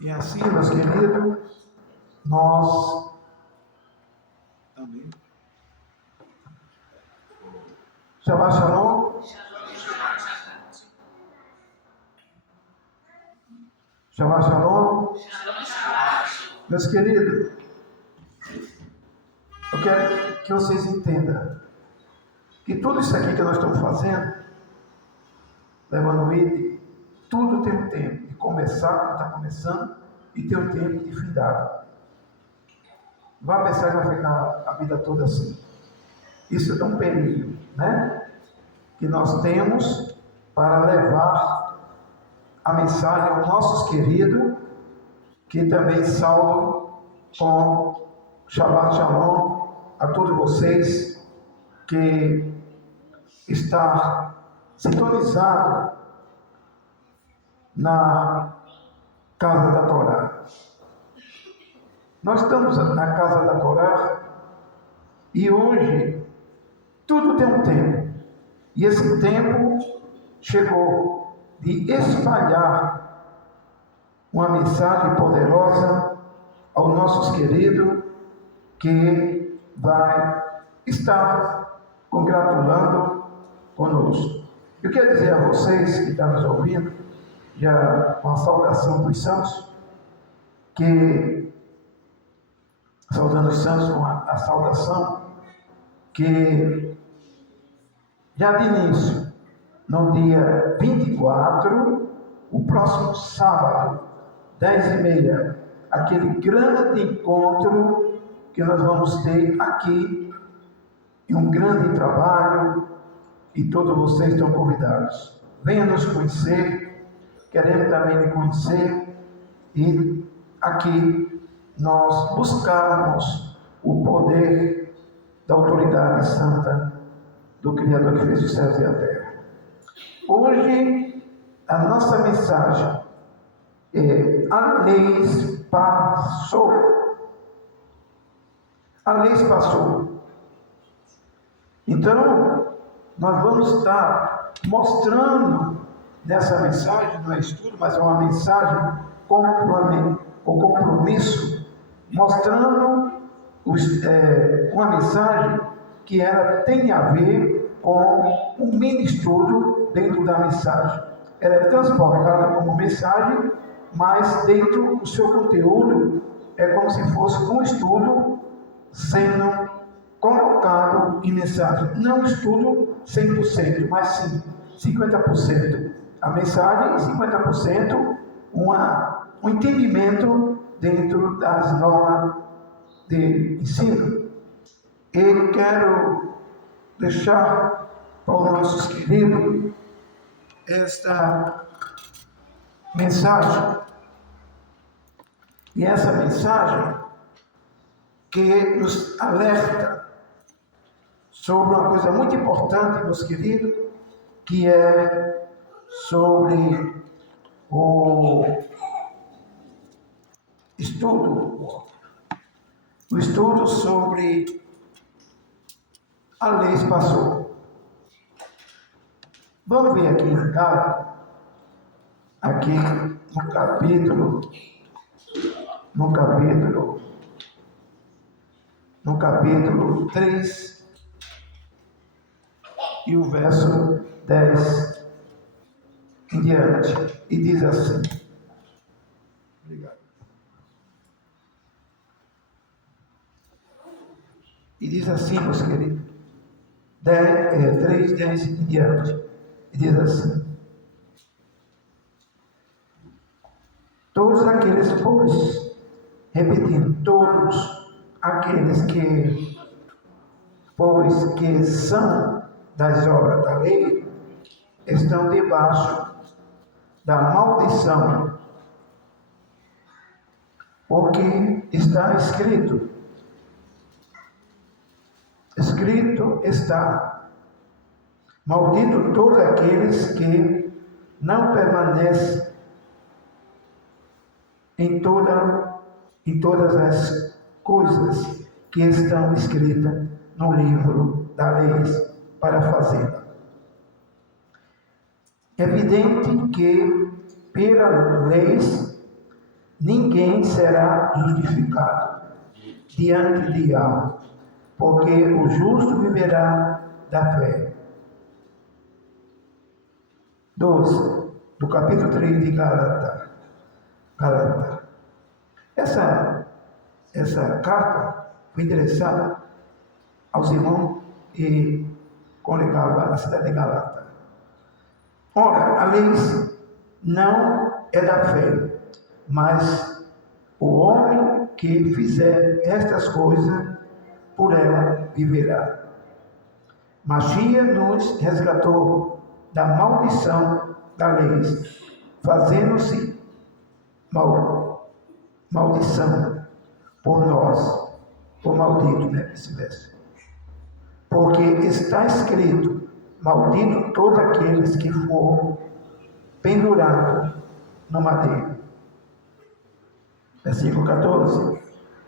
E assim, meus queridos, nós também. Shabbat Shalom. Shabbat Shalom. Meus queridos, eu quero que vocês entendam que tudo isso aqui que nós estamos fazendo, levando o item, tudo tem um tempo de começar, quando está começando, e tem um tempo de findar. Vai pensar que vai ficar a vida toda assim. Isso é um período, né? Que nós temos para levar a mensagem aos nossos queridos, que também saudam com Shabbat Shalom a todos vocês que está sintonizado na Casa da Torá. Nós estamos na Casa da Torá e hoje tudo tem um tempo. E esse tempo chegou de espalhar uma mensagem poderosa aos nossos queridos que vai estar congratulando conosco. Eu quero dizer a vocês que estão nos ouvindo, já uma saudação dos santos, que saudando os santos com a saudação, que já de início, no dia 24, o próximo sábado, 10h30, aquele grande encontro que nós vamos ter aqui, e um grande trabalho, e todos vocês estão convidados. Venha nos conhecer, queremos também lhe conhecer, e aqui nós buscarmos o poder da autoridade santa do Criador que fez os céus e a terra. Hoje, a nossa mensagem é: a lei passou. A lei passou. Então, nós vamos estar mostrando nessa mensagem, não é estudo, mas é uma mensagem com compromisso, mostrando uma mensagem que ela tem a ver com um mini estudo dentro da mensagem. Ela é transportada como mensagem, mas dentro do seu conteúdo é como se fosse um estudo sendo colocado em mensagem. Não um estudo 100%, mas sim 50% a mensagem e 50% um entendimento dentro das normas de ensino. E quero deixar para os nossos queridos esta mensagem. E essa mensagem que nos alerta sobre uma coisa muito importante, meus queridos, que é sobre o estudo sobre a lei passou. Vamos ver aqui em Gálatas, aqui no capítulo 3 e o verso 10 em diante, e diz assim. Obrigado. E diz assim, meus queridos, 3, 10 em diante, e diz assim: todos aqueles, pois, repetindo, todos aqueles que são das obras da lei, estão debaixo da maldição, porque está escrito está, maldito todos aqueles que não permanecem em todas as coisas que estão escritas no livro da lei para fazê-la. É evidente que pela lei ninguém será justificado diante de Yahweh, porque o justo viverá da fé. 12, do capítulo 3 de Gálatas. Essa carta foi endereçada aos irmãos que congregavam na cidade de Gálatas. Ora, a lei não é da fé, mas o homem que fizer estas coisas, por ela viverá. Mashiach nos resgatou da maldição da lei, fazendo-se maldição por nós, por maldito, né, esse verso. Porque está escrito, maldito todos aqueles que foram pendurados no madeiro. Versículo 14.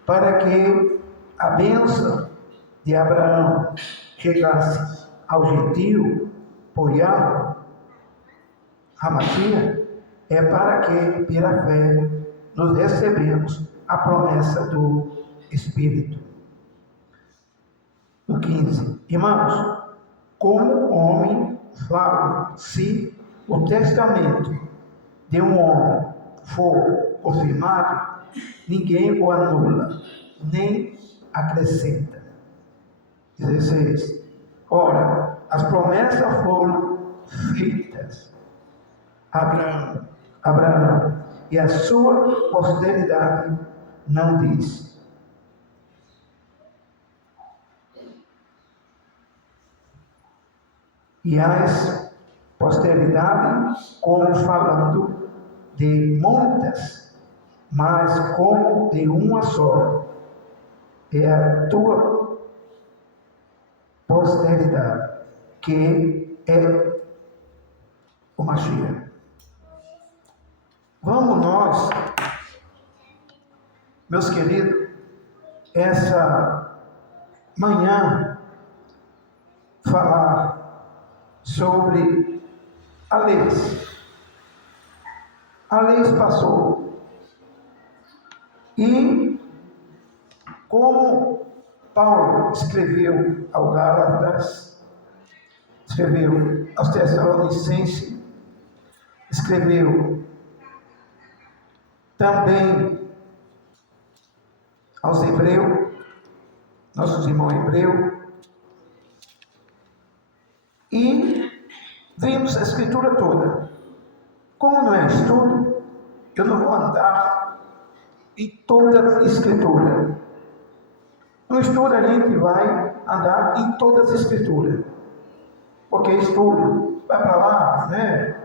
Para que a bênção de Abraão chegasse ao gentio, por Yahweh, Mashiach, é para que, pela fé, nos recebemos a promessa do Espírito. No 15. Irmãos, como homem falo, se o testamento de um homem for confirmado, ninguém o anula, nem acrescenta. 16. Ora, as promessas foram feitas a Abraão, e a sua posteridade não diz. E as posteridade como falando de muitas, mas como de uma só. É a tua posteridade, que é o Mashiach. Vamos nós, meus queridos, essa manhã, falar sobre a lei. A lei passou. E como Paulo escreveu ao Gálatas, escreveu aos Tessalonicenses, escreveu também aos Hebreus, nossos irmãos Hebreus, e vimos a Escritura toda. Como não é estudo, eu não vou andar em toda a Escritura. No estudo a gente vai andar em todas as Escrituras, porque estudo, vai para lá, né?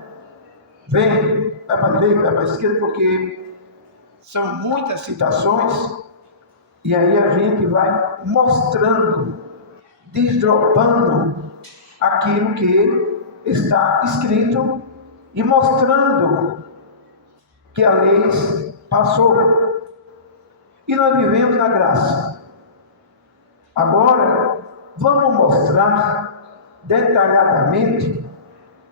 Vem, vai para a direita, vai para a esquerda, porque são muitas citações, e aí a gente vai mostrando, desdobando aquilo que está escrito e mostrando que a lei passou. E nós vivemos na graça. Agora, vamos mostrar detalhadamente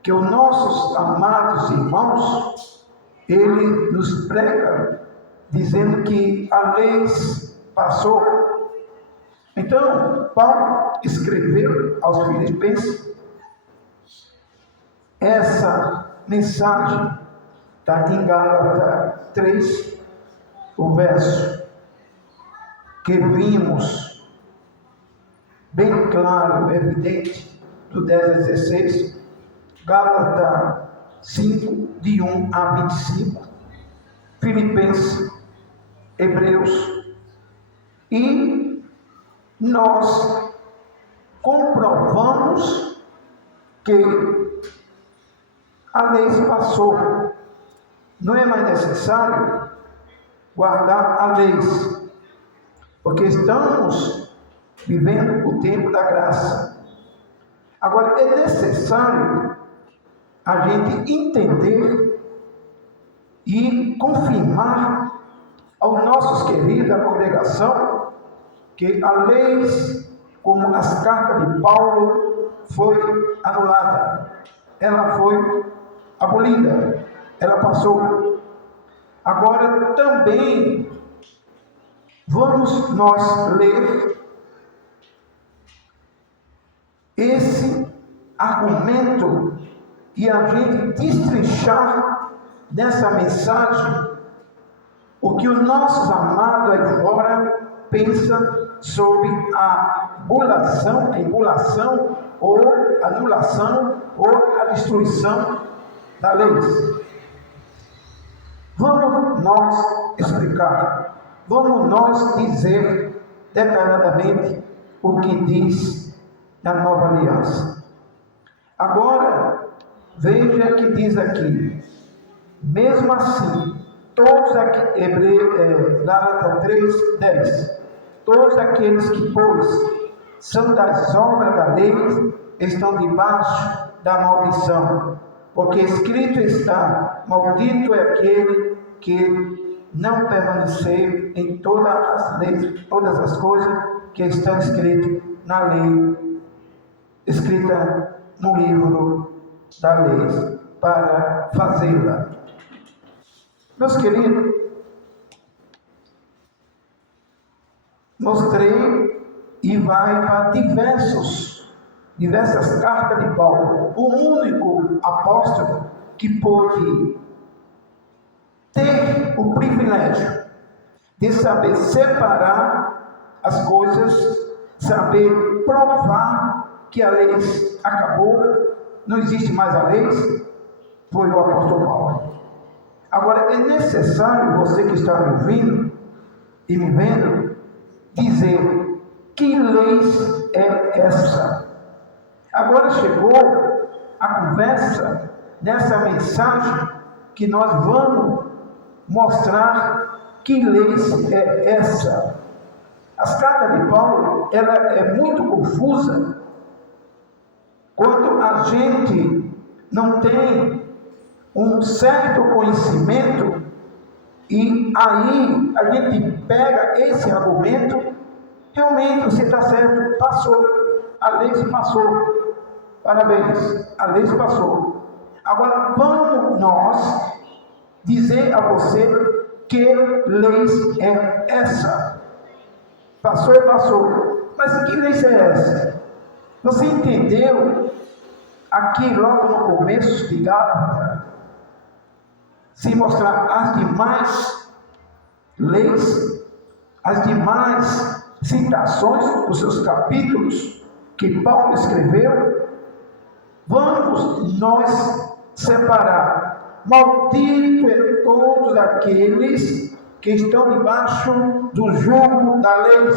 que os nossos amados irmãos, ele nos prega dizendo que a lei passou. Então, Paulo escreveu aos Filipenses essa mensagem, está em Gálatas 3, o verso que vimos bem claro, evidente, do 10 a 16, Gálatas 5, de 1 a 25, Filipenses, Hebreus, e nós comprovamos que a lei passou. Não é mais necessário guardar a lei, porque estamos vivendo o tempo da graça. Agora, é necessário a gente entender e confirmar aos nossos queridos da congregação que a lei, como as cartas de Paulo, foi anulada, ela foi abolida, ela passou. Agora também vamos nós ler esse argumento e a gente destrinchar nessa mensagem o que o nosso amado aí fora pensa sobre a embulação ou anulação ou a destruição da lei. Vamos nós explicar, vamos nós dizer detalhadamente o que diz na nova aliança. Agora, veja que diz aqui, mesmo assim, todos aqueles, Gálatas 3:10, todos aqueles que, pois, são das obras da lei, estão debaixo da maldição, porque escrito está, maldito é aquele que não permaneceu em todas as leis, todas as coisas que estão escritas na lei, escrita no livro da lei, para fazê-la. Meus queridos, mostrei e vai para diversas cartas de Paulo. O único apóstolo que pôde ter o privilégio de saber separar as coisas, saber provar que a lei acabou, não existe mais a lei, foi o apóstolo Paulo. Agora, é necessário você que está me ouvindo e me vendo, dizer que lei é essa. Agora chegou a conversa nessa mensagem que nós vamos mostrar que lei é essa. As cartas de Paulo, ela é muito confusa quando a gente não tem um certo conhecimento e aí a gente pega esse argumento, realmente você está certo, passou, a lei se passou, parabéns, a lei se passou. Agora vamos nós dizer a você que lei é essa. Passou, mas que lei é essa? Você entendeu aqui logo no começo de Gálatas, se mostrar as demais leis, as demais citações dos seus capítulos que Paulo escreveu, vamos nós separar. Maldito é todos aqueles que estão debaixo do jugo da lei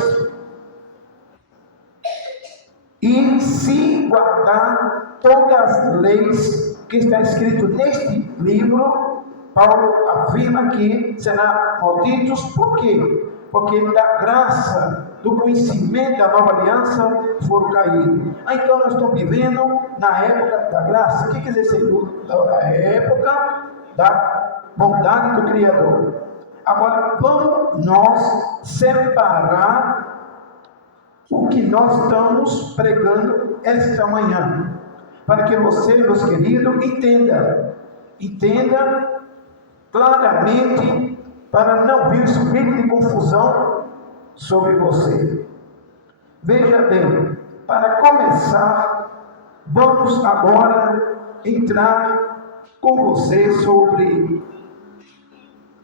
e se guardar todas as leis que está escrito neste livro. Paulo afirma que serão malditos, por quê? Porque da graça, do conhecimento da nova aliança foram caídos. Então nós estamos vivendo na época da graça. O que quer dizer isso? Na época da bondade do Criador. Agora vamos nós separar o que nós estamos pregando esta manhã, para que você, meus queridos, entenda claramente, para não vir espírito de confusão sobre você. Veja bem, para começar, vamos agora entrar com você sobre...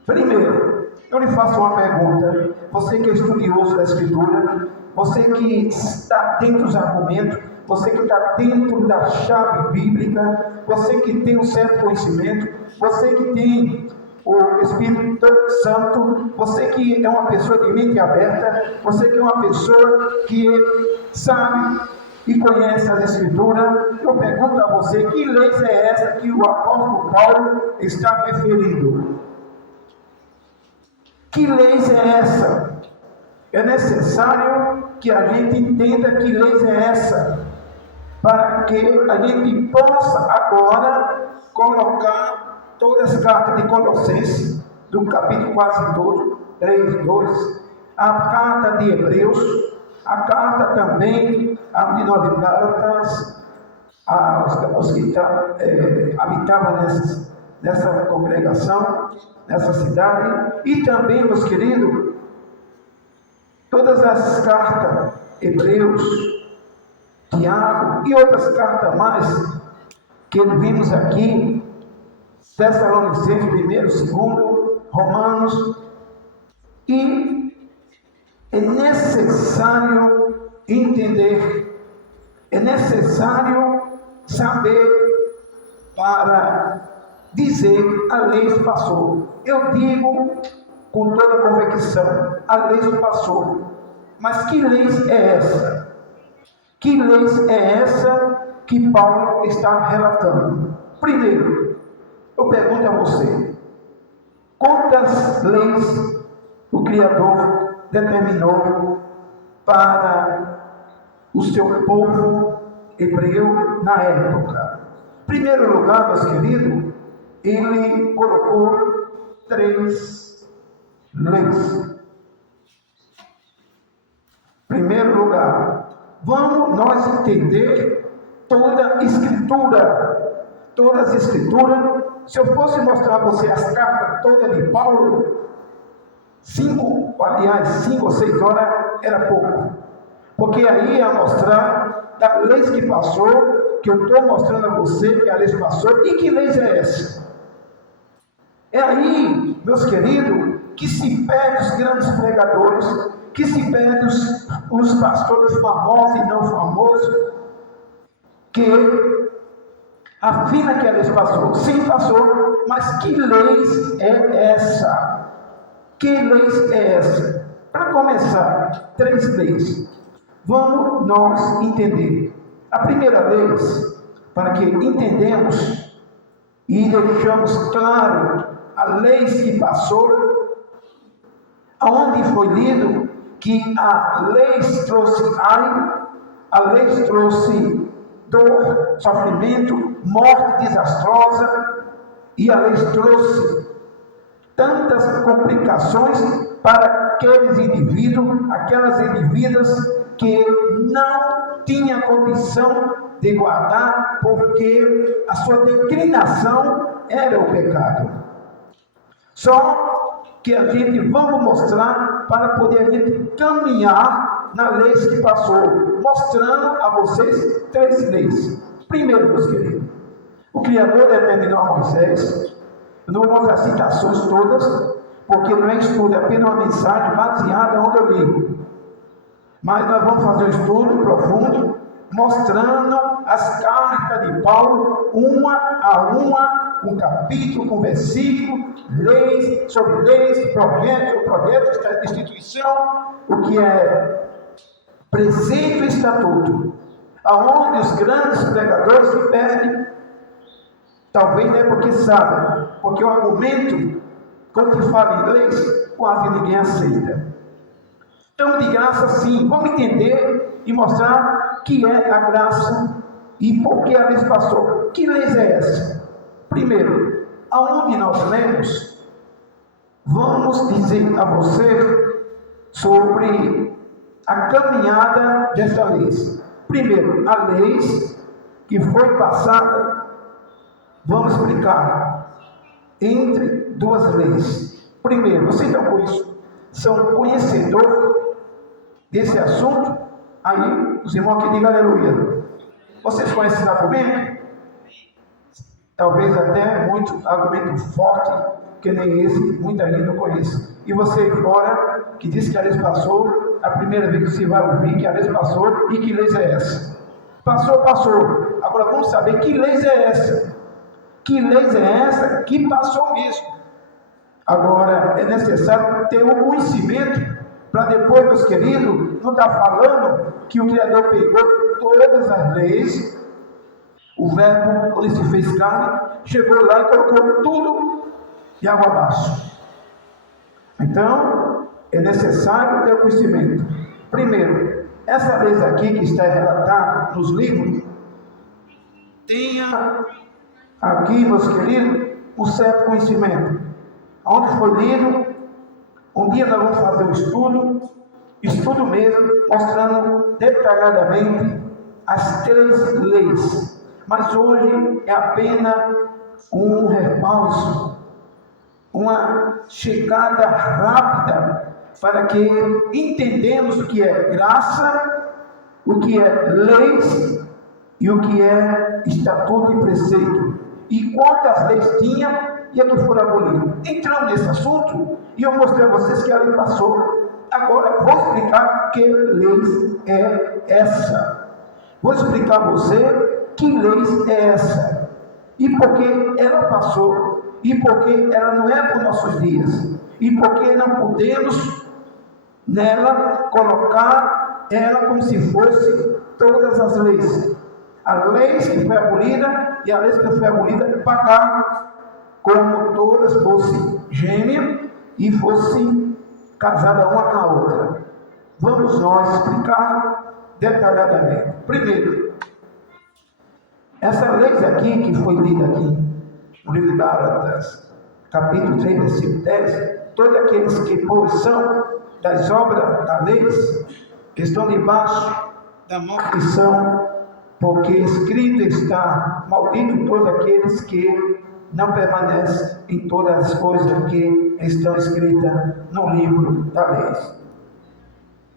Primeiro, eu lhe faço uma pergunta, você que é estudioso da Escritura, você que está dentro dos argumentos, você que está dentro da chave bíblica, você que tem um certo conhecimento, você que tem o Espírito Santo, você que é uma pessoa de mente aberta, você que é uma pessoa que sabe e conhece as Escrituras, eu pergunto a você, que lei é essa que o apóstolo Paulo está referindo? Que lei é essa? É necessário que a gente entenda que lei é essa, para que a gente possa agora colocar todas as cartas de Colossenses, do capítulo quase todo, 3, 2, a carta de Hebreus, a carta também, a de Gálatas, os que habitavam nessa congregação, nessa cidade, e também, meus queridos, todas as cartas, Hebreus, Tiago e outras cartas mais que vimos aqui, Tessalonicenses, 1º, 2º, Romanos, e é necessário entender, é necessário saber para dizer a lei se passou. Eu digo com toda convicção, a lei se passou. Mas que lei é essa? Que lei é essa que Paulo está relatando? Primeiro, eu pergunto a você, quantas leis o Criador determinou para o seu povo hebreu na época? Em primeiro lugar, meus queridos, ele colocou 3 leis. Em primeiro lugar, vamos nós entender toda a Escritura. Todas as Escrituras. Se eu fosse mostrar a você as cartas todas de Paulo, 5 ou 6 horas era pouco. Porque aí ia mostrar da lei que passou, que eu estou mostrando a você que a lei passou, e que lei é essa? É aí, meus queridos, que se perde os grandes pregadores, que se perde os pastores famosos e não famosos, que afirma que a lei passou. Sim, passou, mas que lei é essa? Que lei é essa? Para começar, 3 leis. Vamos nós entender. A primeira lei, para que entendamos e deixamos claro a lei que passou, aonde foi lido que a lei trouxe ai, a lei trouxe dor, sofrimento, morte desastrosa, e a lei trouxe tantas complicações para aqueles indivíduos, aquelas indivíduas que não tinham condição de guardar, porque a sua declinação era o pecado. Só que a gente vamos mostrar para poder a gente caminhar na lei que passou, mostrando a vocês 3 leis. Primeiro, meus queridos, o Criador determinou a Moisés. Eu não vou mostrar as citações todas, porque não é estudo, é apenas uma mensagem baseada onde eu li. Mas nós vamos fazer um estudo profundo, mostrando as cartas de Paulo, uma a uma, um capítulo, um versículo, leis sobre leis, projetos, instituição, o que é preceito e estatuto, aonde os grandes pregadores se perdem, talvez não é porque sabem, porque o argumento, quando se fala em leis, quase ninguém aceita. Então, de graça, sim, vamos entender e mostrar que é a graça e por que a lei passou. Que lei é essa? Primeiro, aonde nós lemos, vamos dizer a você sobre a caminhada dessa lei. Primeiro, a lei que foi passada, vamos explicar, entre 2 leis. Primeiro, vocês são conhecedores desse assunto? Aí, os irmãos que digam aleluia. Vocês conhecem esse argumento? Talvez até muito argumento forte, que nem esse, muita gente não conhece. E você fora, que diz que a lei passou, a primeira vez que você vai ouvir que a lei passou, e que lei é essa? Passou. Agora vamos saber que lei é essa? Que lei é essa que passou mesmo? Agora é necessário ter um conhecimento, para depois, meus queridos, não estar falando que o Criador pegou todas as leis, o verbo, quando se fez carne, chegou lá e colocou tudo de água abaixo. Então, é necessário ter o conhecimento. Primeiro, essa lei aqui que está relatada nos livros, tenha aqui, meus queridos, um certo conhecimento. Onde foi lido, um dia nós vamos fazer um estudo mesmo, mostrando detalhadamente as 3 leis. Mas hoje é apenas um repouso, uma chegada rápida, para que entendamos o que é graça, o que é leis e o que é estatuto e preceito, e quantas leis tinha e a que foram abolidas. Entramos nesse assunto e eu mostrei a vocês que a lei passou. Agora vou explicar que leis é essa. Vou explicar a você que leis é essa e por que ela passou e por que ela não é para os nossos dias e por que não podemos nela colocar ela como se fosse todas as leis. A lei que foi abolida e a lei que não foi abolida pagar como todas fossem gêmeas e fossem casadas uma com a outra. Vamos nós explicar detalhadamente. Primeiro, essa lei aqui que foi lida aqui no livro de Gálatas, capítulo 3, versículo 10, todos aqueles que são das obras da lei estão debaixo da maldição, porque escrito está: maldito todos aqueles que não permanecem em todas as coisas que estão escritas no livro da lei.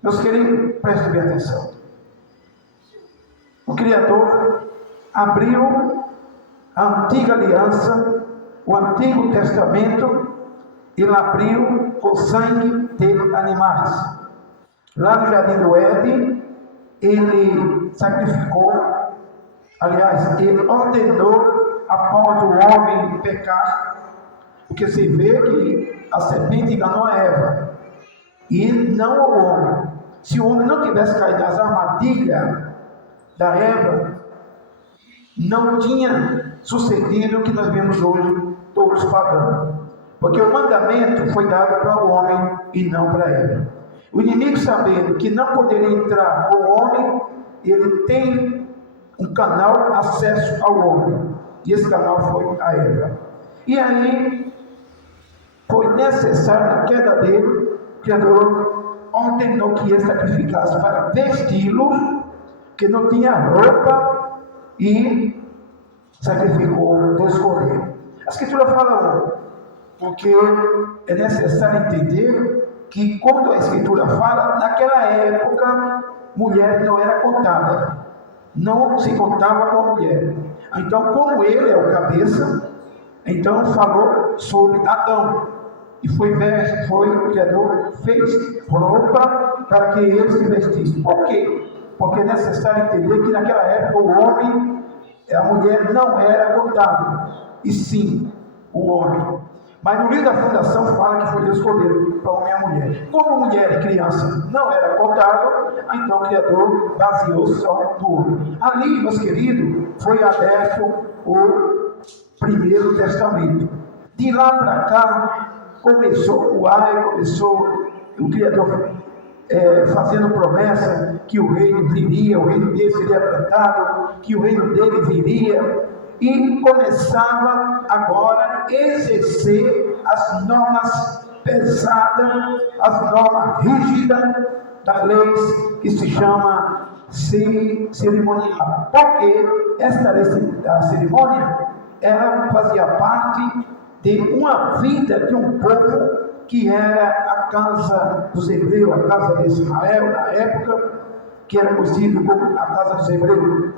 Meus queridos, prestem bem atenção. O Criador abriu a antiga aliança, o Antigo Testamento, ele abriu com sangue de animais. Lá no Jardim do Éden, ele sacrificou, aliás, ele ordenou após o homem pecar, porque se vê que a serpente enganou a Eva, e não o homem. Se o homem não tivesse caído nas armadilhas da Eva, não tinha sucedido o que nós vemos hoje, todos pagando. Porque o mandamento foi dado para o homem e não para Eva. O inimigo, sabendo que não poderia entrar com o homem, ele tem um canal acesso ao homem. E esse canal foi a Eva. E aí, foi necessário, na queda dele, o Criador ordenou que ele sacrificasse para vesti-lo, que não tinha roupa, e sacrificou 2 cordeiros. A Escritura fala porque é necessário entender que quando a Escritura fala, naquela época, mulher não era contada, não se contava com a mulher. Então, como ele é o cabeça, então falou sobre Adão, e foi o Criador fez roupa para que ele se vestisse. Por quê? Porque é necessário entender que naquela época o homem, a mulher não era contada, e sim o homem. Mas no livro da fundação fala que foi Deus escolhido para o homem e a mulher. Como a mulher e criança não era contado, então o Criador baseou só no homem. Ali, meus queridos, foi aberto o Primeiro Testamento. De lá para cá, começou o Criador fazendo promessa que o reino viria, o reino dele seria plantado, que o reino dele viria, e começava agora a exercer as normas pesadas, as normas rígidas da lei que se chama cerimonial. Porque esta lei da cerimônia, ela fazia parte de uma vida de um povo que era a casa dos hebreus, a casa de Israel, na época, que era conhecido como a casa dos hebreus.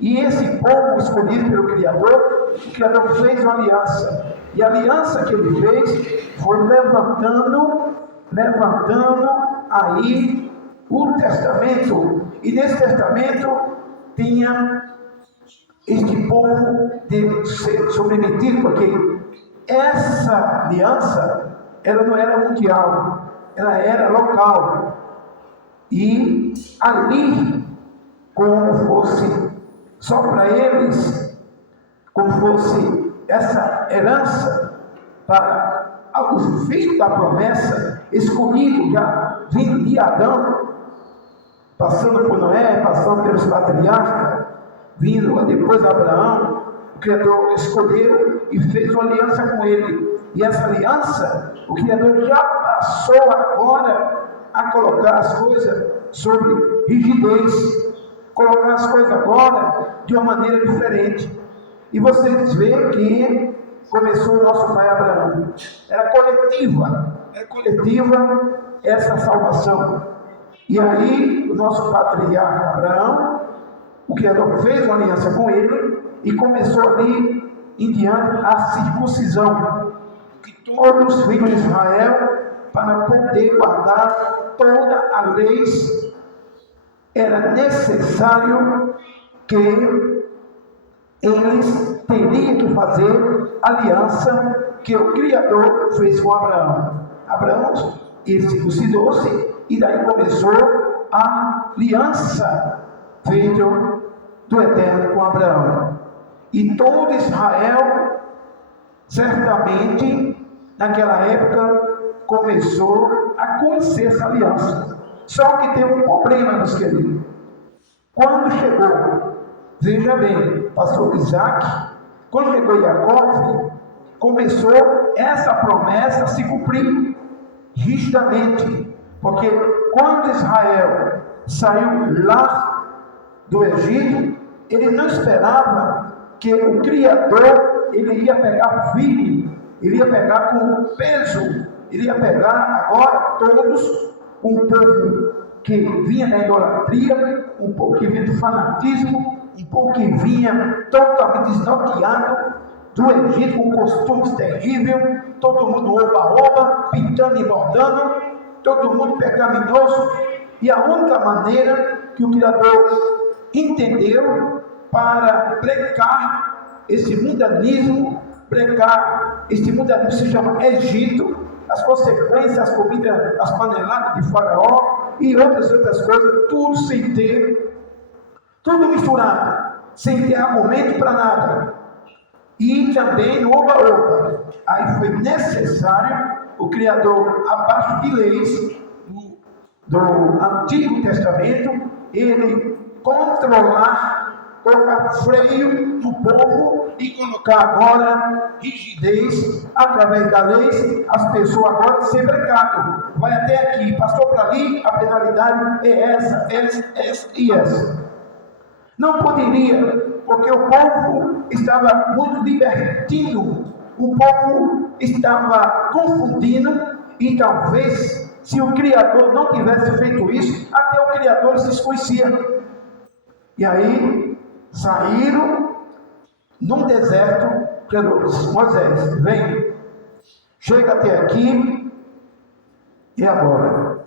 E esse povo escolhido pelo Criador, o Criador fez uma aliança. E a aliança que ele fez foi levantando aí o testamento. E nesse testamento tinha este povo de ser submetido, porque essa aliança, ela não era mundial, ela era local. E ali, como fosse só para eles, como fosse essa herança para os filhos da promessa, escolhido já vindo de Adão, passando por Noé, passando pelos patriarcas, vindo depois de Abraão, o Criador escolheu e fez uma aliança com ele. E essa aliança, o Criador já passou agora a colocar as coisas sobre rigidez, colocar as coisas agora de uma maneira diferente. E vocês veem que começou o nosso pai Abraão. Era coletiva essa salvação. E aí, o nosso patriarca Abraão, o Criador fez uma aliança com ele e começou ali em diante a circuncisão de todos os filhos de Israel para poder guardar toda a lei. Era necessário que eles teriam que fazer a aliança que o Criador fez com Abraão. Abraão, ele circuncidou-se e daí começou a aliança feita do Eterno com Abraão. E todo Israel, certamente, naquela época, começou a conhecer essa aliança. Só que teve um problema, meus queridos. Quando chegou, veja bem, pastor Isaac, quando chegou Jacó, começou essa promessa a se cumprir rigidamente. Porque quando Israel saiu lá do Egito, ele não esperava que o Criador ele ia pegar firme, ele ia pegar com peso, ele ia pegar agora todos, um povo que vinha da idolatria, um povo que vinha do fanatismo, um povo que vinha totalmente desnorteado do Egito, com costumes terríveis, todo mundo oba-oba, pintando e bordando, todo mundo pecaminoso. E a única maneira que o Criador entendeu para brecar esse mundanismo, brecar esse mundanismo que se chama Egito, as consequências, as comidas, as paneladas de Faraó e outras coisas, tudo sem ter, tudo misturado, sem ter argumento para nada. E também no oba-oba. Aí foi necessário o Criador, abaixo de leis do Antigo Testamento, ele controlar, colocar freio no povo e colocar agora rigidez através da lei. As pessoas agora sem pecado, vai até aqui, passou para ali, a penalidade é essa e essa. Não poderia, porque o povo estava muito libertino, o povo estava confundindo, e talvez se o Criador não tivesse feito isso, até o Criador se desconhecia. E aí saíram num deserto. Moisés, vem, chega até aqui, e agora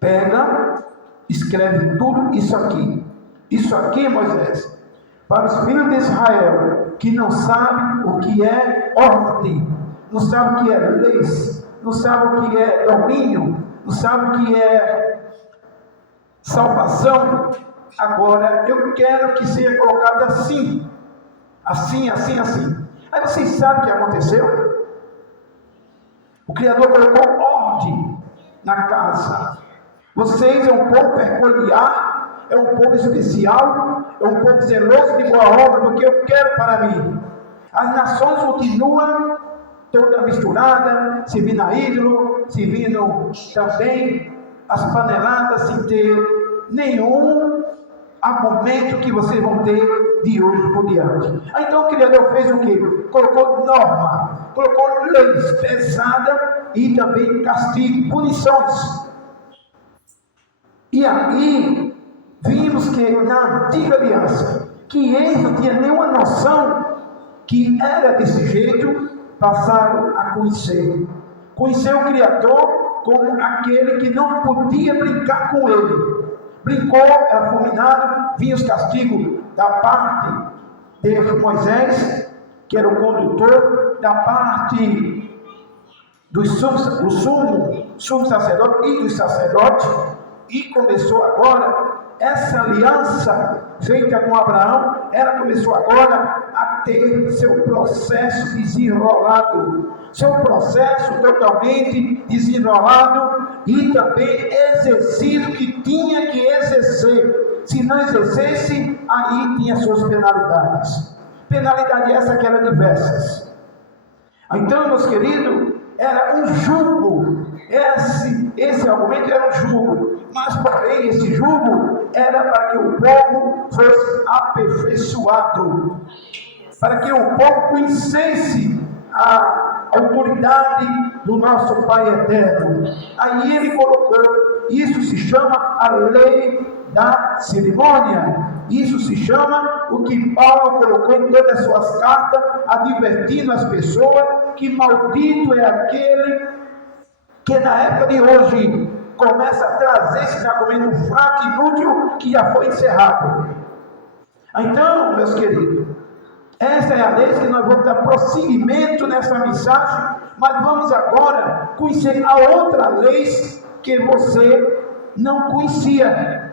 pega, escreve tudo isso aqui. Isso aqui, Moisés, para os filhos de Israel que não sabem o que é ordem, não sabem o que é leis, não sabem o que é domínio, não sabem o que é salvação. Agora eu quero que seja colocado assim. Aí vocês sabem o que aconteceu? O Criador colocou ordem na casa. Vocês é um povo peculiar, é um povo especial, é um povo zeloso de boa obra, do que eu quero para mim. As nações continuam toda misturada, servindo a ídolo, servindo também as paneladas, sem ter nenhum argumento que vocês vão ter de hoje por diante. Então o Criador fez o quê? Colocou norma, colocou leis pesadas e também castigo, punições. E aí vimos que na antiga aliança, que eles não tinham nenhuma noção que era desse jeito, passaram a conhecer o Criador como aquele que não podia brincar com ele. Brincou, era fulminado, vinha os castigos da parte de Moisés, que era o condutor, da parte do sumo sacerdote e dos sacerdotes, e começou agora essa aliança feita com Abraão, ela começou agora a ter seu processo desenrolado, seu processo totalmente desenrolado e também exercido que tinha que exercer. Se não exercesse, aí tinha suas penalidades. Penalidade essa que eram diversas. Então, meus queridos, era um jugo. Esse argumento era um jugo. Mas, porém, esse jugo era para que o povo fosse aperfeiçoado. para que o povo conhecesse a autoridade do nosso Pai eterno. Aí ele colocou, isso se chama a lei da cerimônia. Isso se chama o que Paulo colocou em todas as suas cartas, advertindo as pessoas que maldito é aquele que na época de hoje começa a trazer esse argumento fraco e inútil que já foi encerrado. Então, meus queridos, essa é a lei que nós vamos dar prosseguimento nessa mensagem, mas vamos agora conhecer a outra lei que você não conhecia,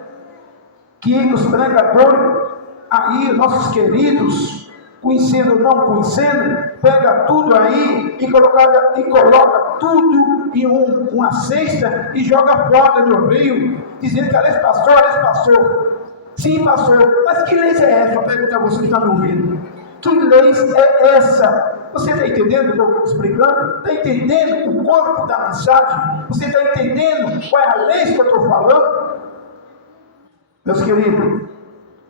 que os pregadores, aí nossos queridos, conhecendo ou não conhecendo, pega tudo aí e coloca tudo em uma cesta e joga fora no rio, dizendo que aliás pastor. Sim, pastor, mas que lei é essa? Pergunta a você que está me ouvindo. Que lei é essa? Você está entendendo o que eu estou explicando? Está entendendo o corpo da mensagem? Você está entendendo qual é a lei que eu estou falando? Meus queridos,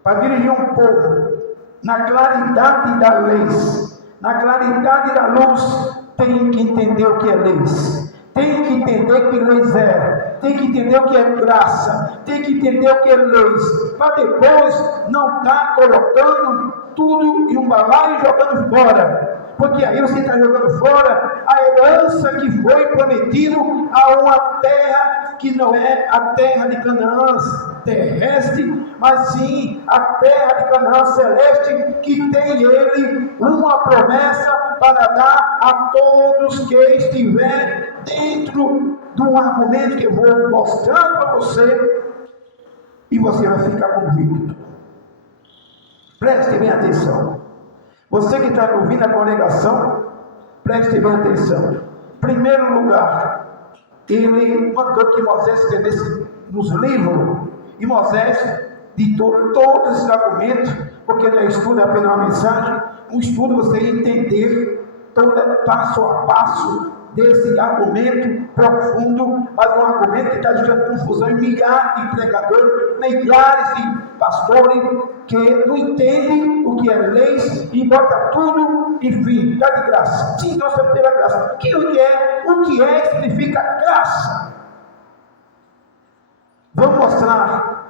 para dirigir um povo na claridade da lei, na claridade da luz, tem que entender o que é lei, tem que entender que lei é, tem que entender o que é graça, tem que entender o que é lei, para depois não estar colocando tudo em um balaio e jogando fora. Porque aí você está jogando fora a herança que foi prometido a uma terra que não é a terra de Canaã terrestre, mas sim a terra de Canaã celeste, que tem ele uma promessa para dar a todos que estiver dentro de um argumento que eu vou mostrar para você, e você vai ficar convicto. Preste bem atenção. Você que está ouvindo a congregação, preste bem atenção. Em primeiro lugar, ele mandou que Moisés escrevesse nos livros, e Moisés ditou todos esses argumentos, porque não é estudo, é apenas uma mensagem. Um estudo você entender todo passo a passo desse argumento profundo, mas um argumento que está gerando confusão em milhares de pregadores, milhares de pastores que não entendem o que é lei e bota tudo, enfim, está de graça. Sim, nós temos pela graça. O que é significa graça? Vamos mostrar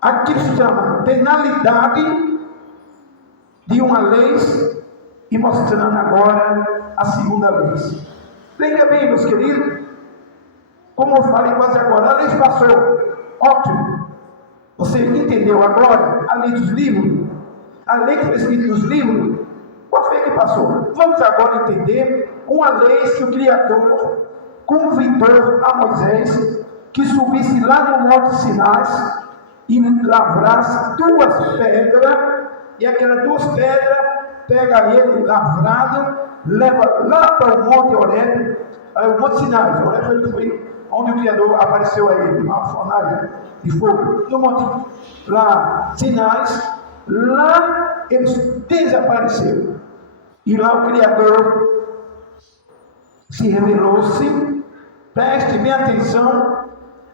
aqui que se chama penalidade de uma lei, e mostrando agora a segunda lei. Veja bem, meus queridos, como eu falei quase agora, a lei passou, ótimo. Você entendeu agora a lei dos livros? A lei que foi escrita nos livros? Qual foi que passou? Vamos agora entender uma lei que o Criador convidou a Moisés que subisse lá no Monte Sinai e lavrasse duas pedras, e aquelas duas pedras pega ele lavrado, leva lá para o Monte Horebe, o Monte Sinai. Horebe foi onde o Criador apareceu a ele, uma fornalha de fogo. No Monte lá, Sinai, lá ele desapareceu. E lá o Criador se revelou-se. Preste bem atenção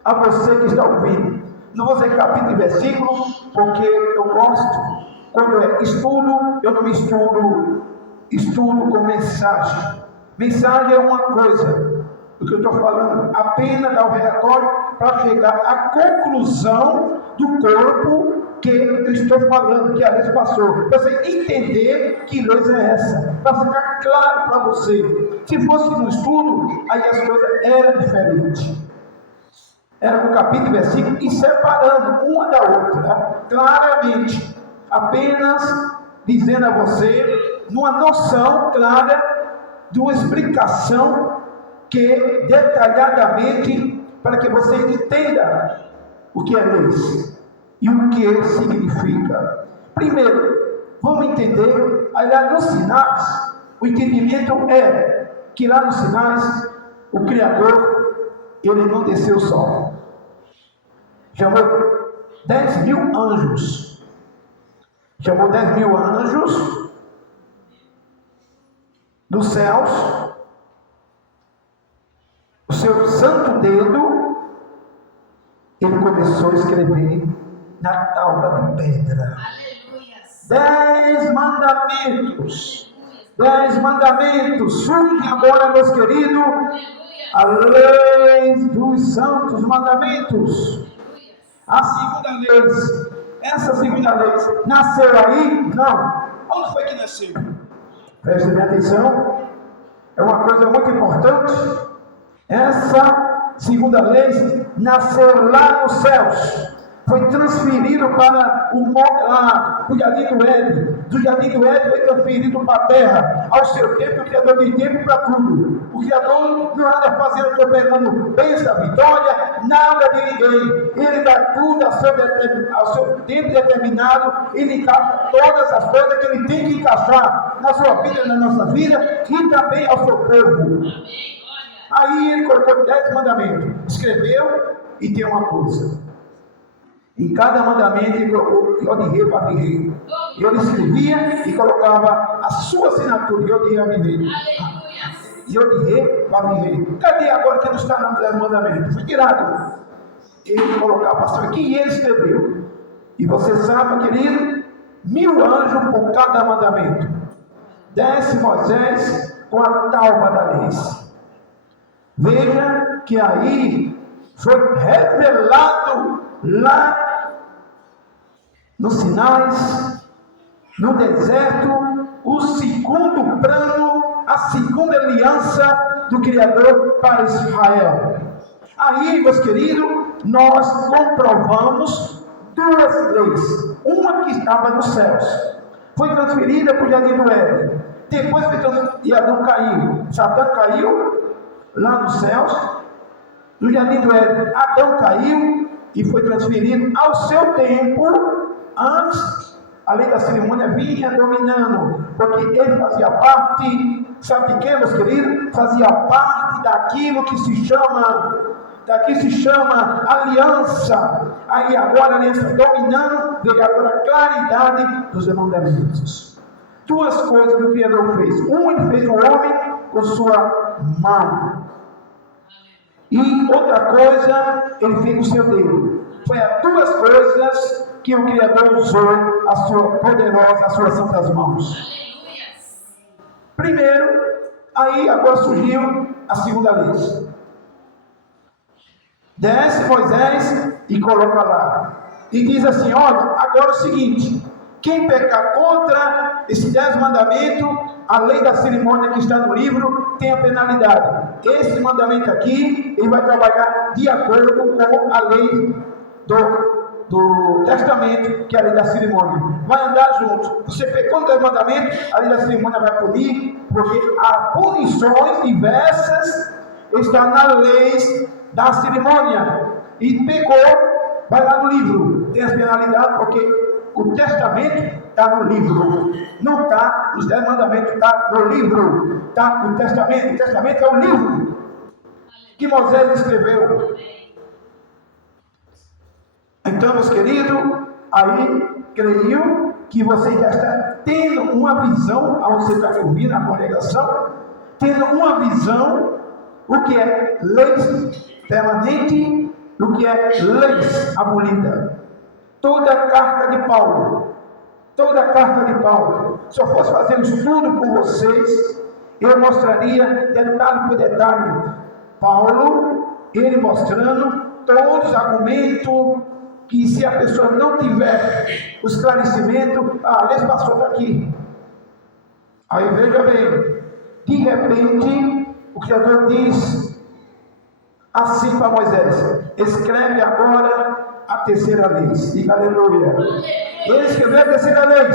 a você que está ouvindo. Não vou dizer capítulo e versículo, porque eu gosto. Quando é estudo, eu não estudo com mensagem. Mensagem é uma coisa, o que eu estou falando, apenas dar o relatório para chegar à conclusão do corpo que eu estou falando, que a lei passou. Para você entender que lei é essa, para ficar claro para você. Se fosse no estudo, aí as coisas eram diferentes. Era no capítulo e versículo e separando uma da outra, claramente. Apenas dizendo a você, numa noção clara, de uma explicação que detalhadamente, para que você entenda o que é lei e o que significa. Primeiro, vamos entender, aí lá nos sinais, o entendimento é que lá nos sinais, o Criador, ele não desceu só. Chamou 10.000 anjos. Chamou 10.000 anjos dos céus, o seu santo dedo, ele começou a escrever na tábua de pedra. Aleluia. 10 mandamentos. 10 mandamentos. Surge agora, meus queridos, a lei dos santos mandamentos. A segunda lei. Essa segunda lei nasceu aí? Não. Onde foi que nasceu? Preste bem atenção. É uma coisa muito importante. Essa segunda lei nasceu lá nos céus. Foi transferido para o Jardim do Éden. Do Jardim do Éden foi transferido para a terra. Ao seu tempo, o Criador tem tempo para tudo. O Criador não anda fazendo, pegando bênção, vitória, nada de ninguém. Ele dá tudo ao seu tempo determinado. Ele encaixa todas as coisas que ele tem que encaixar na sua vida e na nossa vida, e também ao seu povo. Aí ele colocou 10 mandamentos. Escreveu, e tem uma coisa. Em cada mandamento ele colocou Yod-Hê, Vav-Hê. Ele escrevia e colocava a sua assinatura, Yod-Hê, Vav-Hê. Yod-Hê, Vav-Hê. Cadê agora que não está nos 10 mandamentos? Foi tirado. Ele colocava assim, que ele escreveu. E você sabe, querido, 1000 anjos por cada mandamento. Desce Moisés com a tábua da lei. Veja que aí foi revelado lá nos Sinais, no deserto, o segundo plano, a segunda aliança do Criador para Israel. Aí, meus queridos, nós comprovamos 2 leis. Uma que estava nos céus, foi transferida para o Jardim do Éden. Depois foi transferida, e Adão caiu. Satã caiu lá nos céus, no Jardim do Éden. Adão caiu e foi transferido ao seu tempo. Antes, a lei da cerimônia vinha dominando, porque ele fazia parte, sabe de quê, meus queridos? Fazia parte daquilo que se chama aliança. Aí agora a aliança dominando, veio agora a claridade dos mandamentos. 2 coisas que o Criador fez. Ele fez o homem com sua mão. E outra coisa, ele fez o seu dedo. Foi as 2 coisas que o Criador usou a sua poderosa, as suas santas mãos. Primeiro, aí agora surgiu a segunda lei. Desce Moisés e coloca lá. E diz assim, olha, agora é o seguinte, quem pecar contra esses 10 mandamentos, a lei da cerimônia que está no livro, tem a penalidade. Esse mandamento aqui, ele vai trabalhar de acordo com a lei do testamento, que é a lei da cerimônia. Vai andar junto. Você pecou no 10 mandamentos, a lei da cerimônia vai punir, porque há punições diversas, está na lei da cerimônia. E pecou, vai lá no livro. Tem as penalidades, porque o testamento está no livro. Não está, os 10 mandamentos está no livro. Está no testamento. O testamento é o livro que Moisés escreveu. Então, meus queridos, aí creio que você já está tendo uma visão, ao você está ouvindo na congregação, tendo uma visão o que é lei permanente, o que é lei abolida. Toda a carta de Paulo, se eu fosse fazer um estudo com vocês, eu mostraria detalhe por detalhe. Paulo, ele mostrando todos os argumentos, que se a pessoa não tiver o esclarecimento, a lei passou daqui. Aí veja bem, de repente, o Criador diz assim para Moisés, escreve agora a terceira lei. Diga aleluia. Ele escreveu a terceira lei.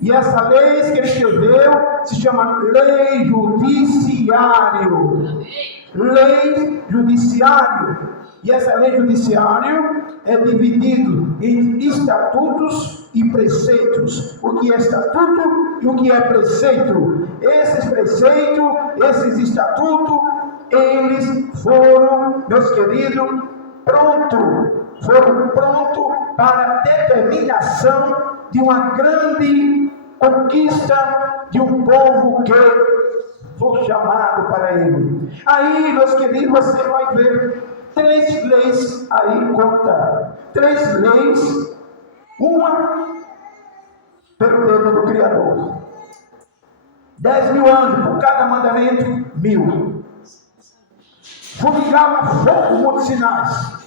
E essa lei que ele escreveu se chama lei judiciário. Lei judiciário. E essa lei judiciário é dividido em estatutos e preceitos. O que é estatuto e o que é preceito. Esses preceitos, esses estatutos, eles foram, meus queridos, foram prontos para a determinação de uma grande conquista de um povo que foi chamado para ele. Aí, meus queridos, você vai ver 3 leis aí contadas. 3 leis. Uma pelo dedo do Criador. 10.000 anjos por cada mandamento, 1.000. Fumigava fogo, muitos sinais.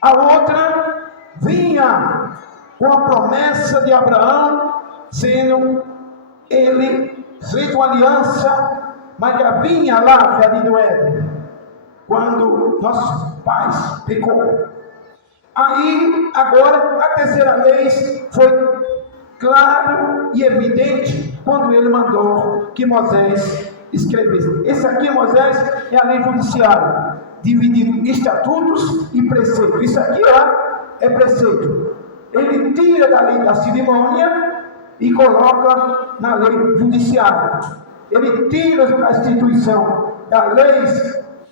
A outra vinha com a promessa de Abraão, sendo ele feito uma aliança, mas já vinha lá no Jardim do Éden, quando nossos pais pecou. Aí, agora, a terceira lei foi claro e evidente quando ele mandou que Moisés escrevesse. Esse aqui, Moisés, é a lei judiciária, dividido em estatutos e preceitos. Isso aqui, ó, é preceito. Ele tira da lei da cerimônia e coloca na lei judiciária. Ele tira da instituição da lei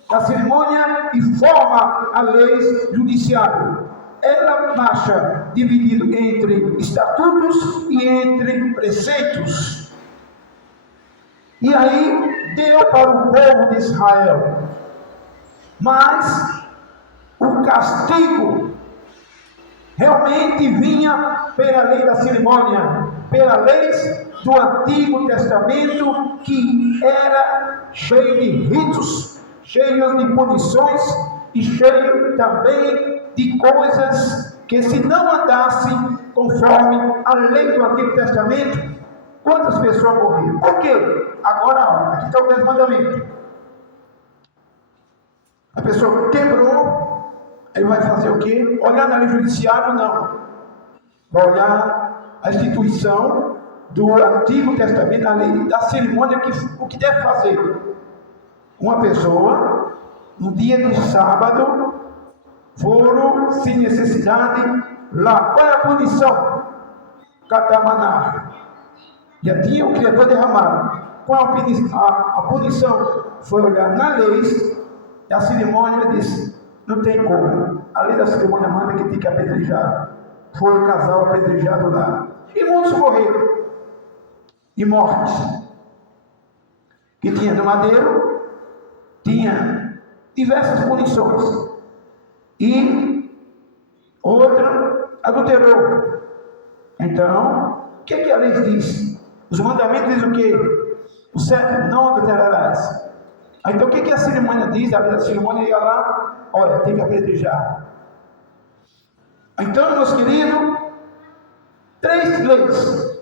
da cerimônia e forma a lei judiciária. Ela marcha dividido entre estatutos e entre preceitos. E aí deu para o povo de Israel. Mas o castigo realmente vinha pela lei da cerimônia, pela lei do Antigo Testamento, que era cheio de ritos, cheio de punições e cheio também de coisas que, se não andassem conforme a lei do Antigo Testamento, quantas pessoas morriam? Por quê? Agora, olha, aqui está o 10 mandamento. A pessoa quebrou, ele vai fazer o quê? Olhar na lei judiciária? Não. Vai olhar a instituição do Antigo Testamento, a lei da cerimônia, o que deve fazer. Uma pessoa, no dia de sábado, foram sem necessidade lá. Qual é a punição? Catamaná. Já tinha o Criador derramado. Qual a punição? Foi olhar na lei da cerimônia e disse: não tem como. A lei da cerimônia manda que tem que apedrejar. Foi o casal apedrejado lá. E muitos morreram. E mortes. Que tinha no madeiro, tinha diversas punições. E outra adulterou. Então, o que a lei diz? Os mandamentos dizem o quê? O certo, não adulterarás. Então, o que a cerimônia diz? A lei da cerimônia ia lá, olha, tem que apedrejar. Então, meus queridos, 3 leis.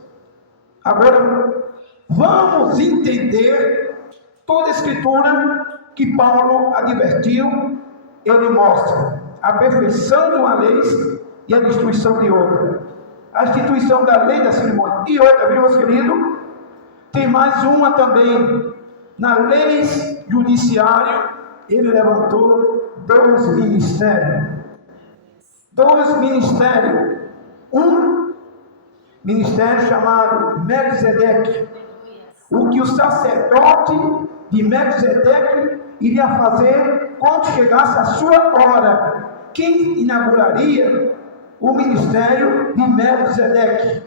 Agora, vamos entender toda a escritura que Paulo advertiu. Ele mostra a perfeição de uma lei e a destruição de outra. A instituição da lei da cerimônia. E outra, viu, meus queridos? Tem mais uma também. Na lei judiciária, ele levantou 2 ministérios. 2 ministérios. Um ministério chamado Melquisedeque. O que o sacerdote de Melquisedeque iria fazer quando chegasse a sua hora. Quem inauguraria o ministério de Melquisedeque?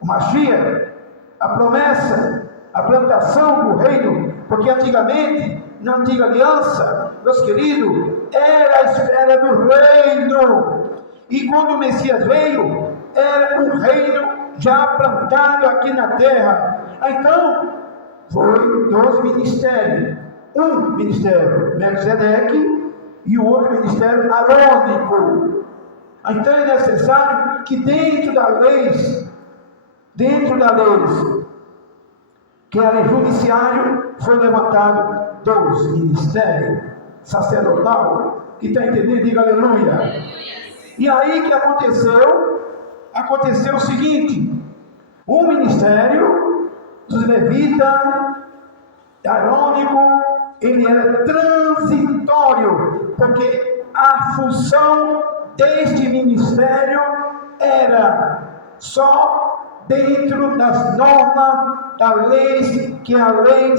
O Mashiach, a promessa, a plantação do reino, porque antigamente, na antiga aliança, meus queridos, era a espera do reino, e quando o Messias veio, era um reino já plantado aqui na terra. Então, foi 2 ministérios. Um ministério Melquisedeque e o outro ministério arônico. Então é necessário que dentro da lei, que é a lei judiciária, foi levantado 2 ministérios sacerdotal. Que está entendendo? Diga aleluia. E aí que aconteceu? Aconteceu o seguinte: um ministério dos levitas, arônico, ele era transitório, porque a função deste ministério era só dentro das normas da lei, que é a lei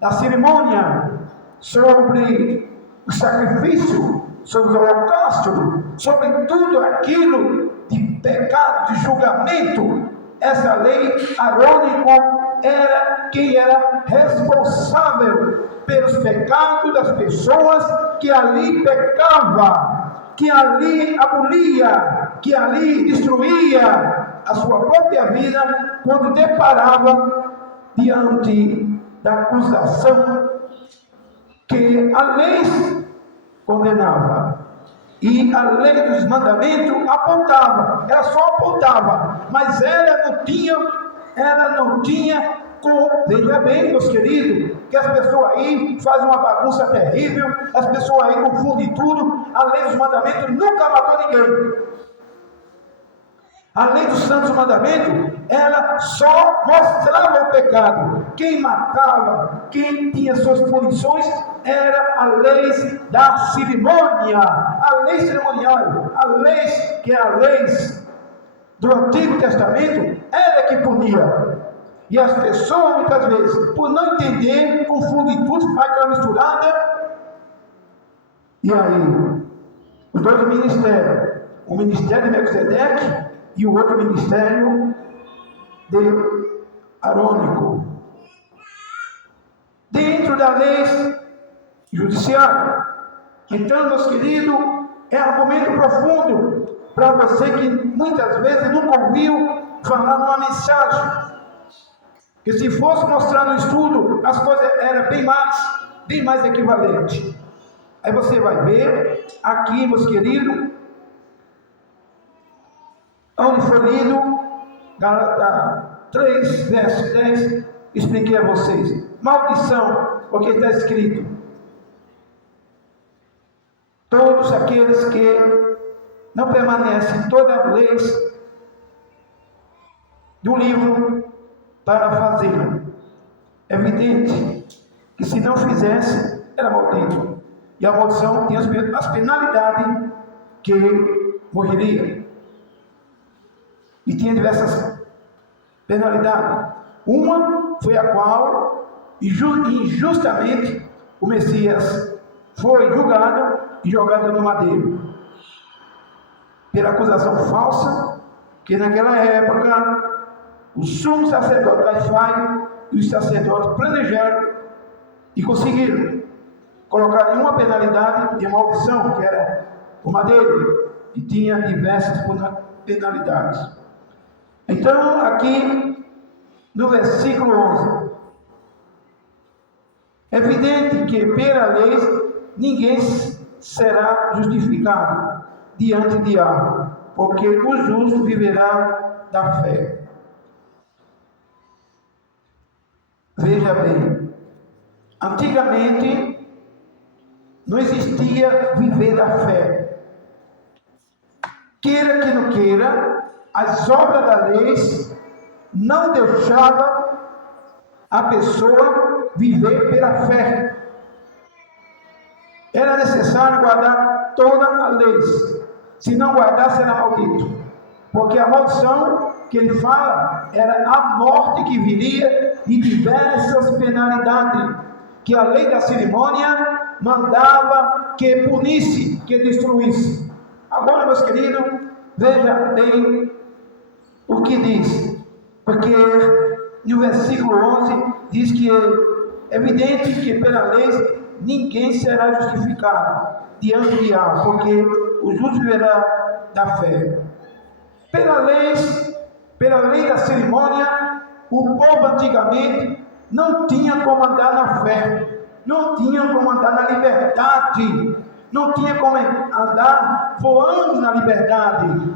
da cerimônia, sobre o sacrifício, sobre o holocausto, sobre tudo aquilo de pecado, de julgamento. Essa lei arônico era quem era responsável pelos pecados das pessoas que ali pecava, que ali abolia, que ali destruía. a sua própria vida quando deparava diante da acusação que a lei condenava. E a lei dos mandamentos apontava, ela só apontava, mas ela não tinha como. Veja bem, meus queridos, que as pessoas aí fazem uma bagunça terrível, as pessoas aí confundem tudo. A lei dos mandamentos nunca matou ninguém. A lei dos santos mandamentos, ela só mostrava o pecado. Quem matava, quem tinha suas punições, era a lei da cerimônia, a lei cerimonial, a lei que é a lei do Antigo Testamento, ela que punia. E as pessoas, muitas vezes, por não entender, confundem tudo, faz aquela misturada. E aí, os dois ministérios, o ministério de Melquisedeque e o outro ministério de Arônico, dentro da lei judiciária. Então, meus queridos, é argumento profundo para você que muitas vezes nunca ouviu falar numa mensagem. Que se fosse mostrar no estudo, as coisas eram bem mais equivalentes. Aí você vai ver aqui, meus queridos, onde foi lido, Gálatas 3, verso 10, expliquei a vocês. Maldição, porque está escrito: todos aqueles que não permanecem em toda a lei do livro para fazê-lo. É evidente que se não fizesse, era maldito. E a maldição tinha as penalidades que morreria. E tinha diversas penalidades. Uma foi a qual, injustamente, o Messias foi julgado e jogado no madeiro. Pela acusação falsa, que naquela época o sumo sacerdote Caifás e os sacerdotes planejaram e conseguiram colocar em uma penalidade de maldição, que era o madeiro, e tinha diversas penalidades. Então, aqui no versículo 11, é evidente que pela lei ninguém será justificado diante de Deus, porque o justo viverá da fé. Veja bem, antigamente não existia viver da fé. Queira que não queira, as obras da lei não deixavam a pessoa viver pela fé. Era necessário guardar toda a lei. Se não guardasse, era maldito. Porque a maldição que ele fala era a morte que viria e diversas penalidades que a lei da cerimônia mandava que punisse, que destruísse. Agora, meus queridos, veja bem o que diz, porque no versículo 11 diz que é evidente que pela lei ninguém será justificado diante de Deus, porque o justo viverá da fé. Pela lei da cerimônia, o povo antigamente não tinha como andar na fé, não tinha como andar na liberdade, não tinha como andar voando na liberdade,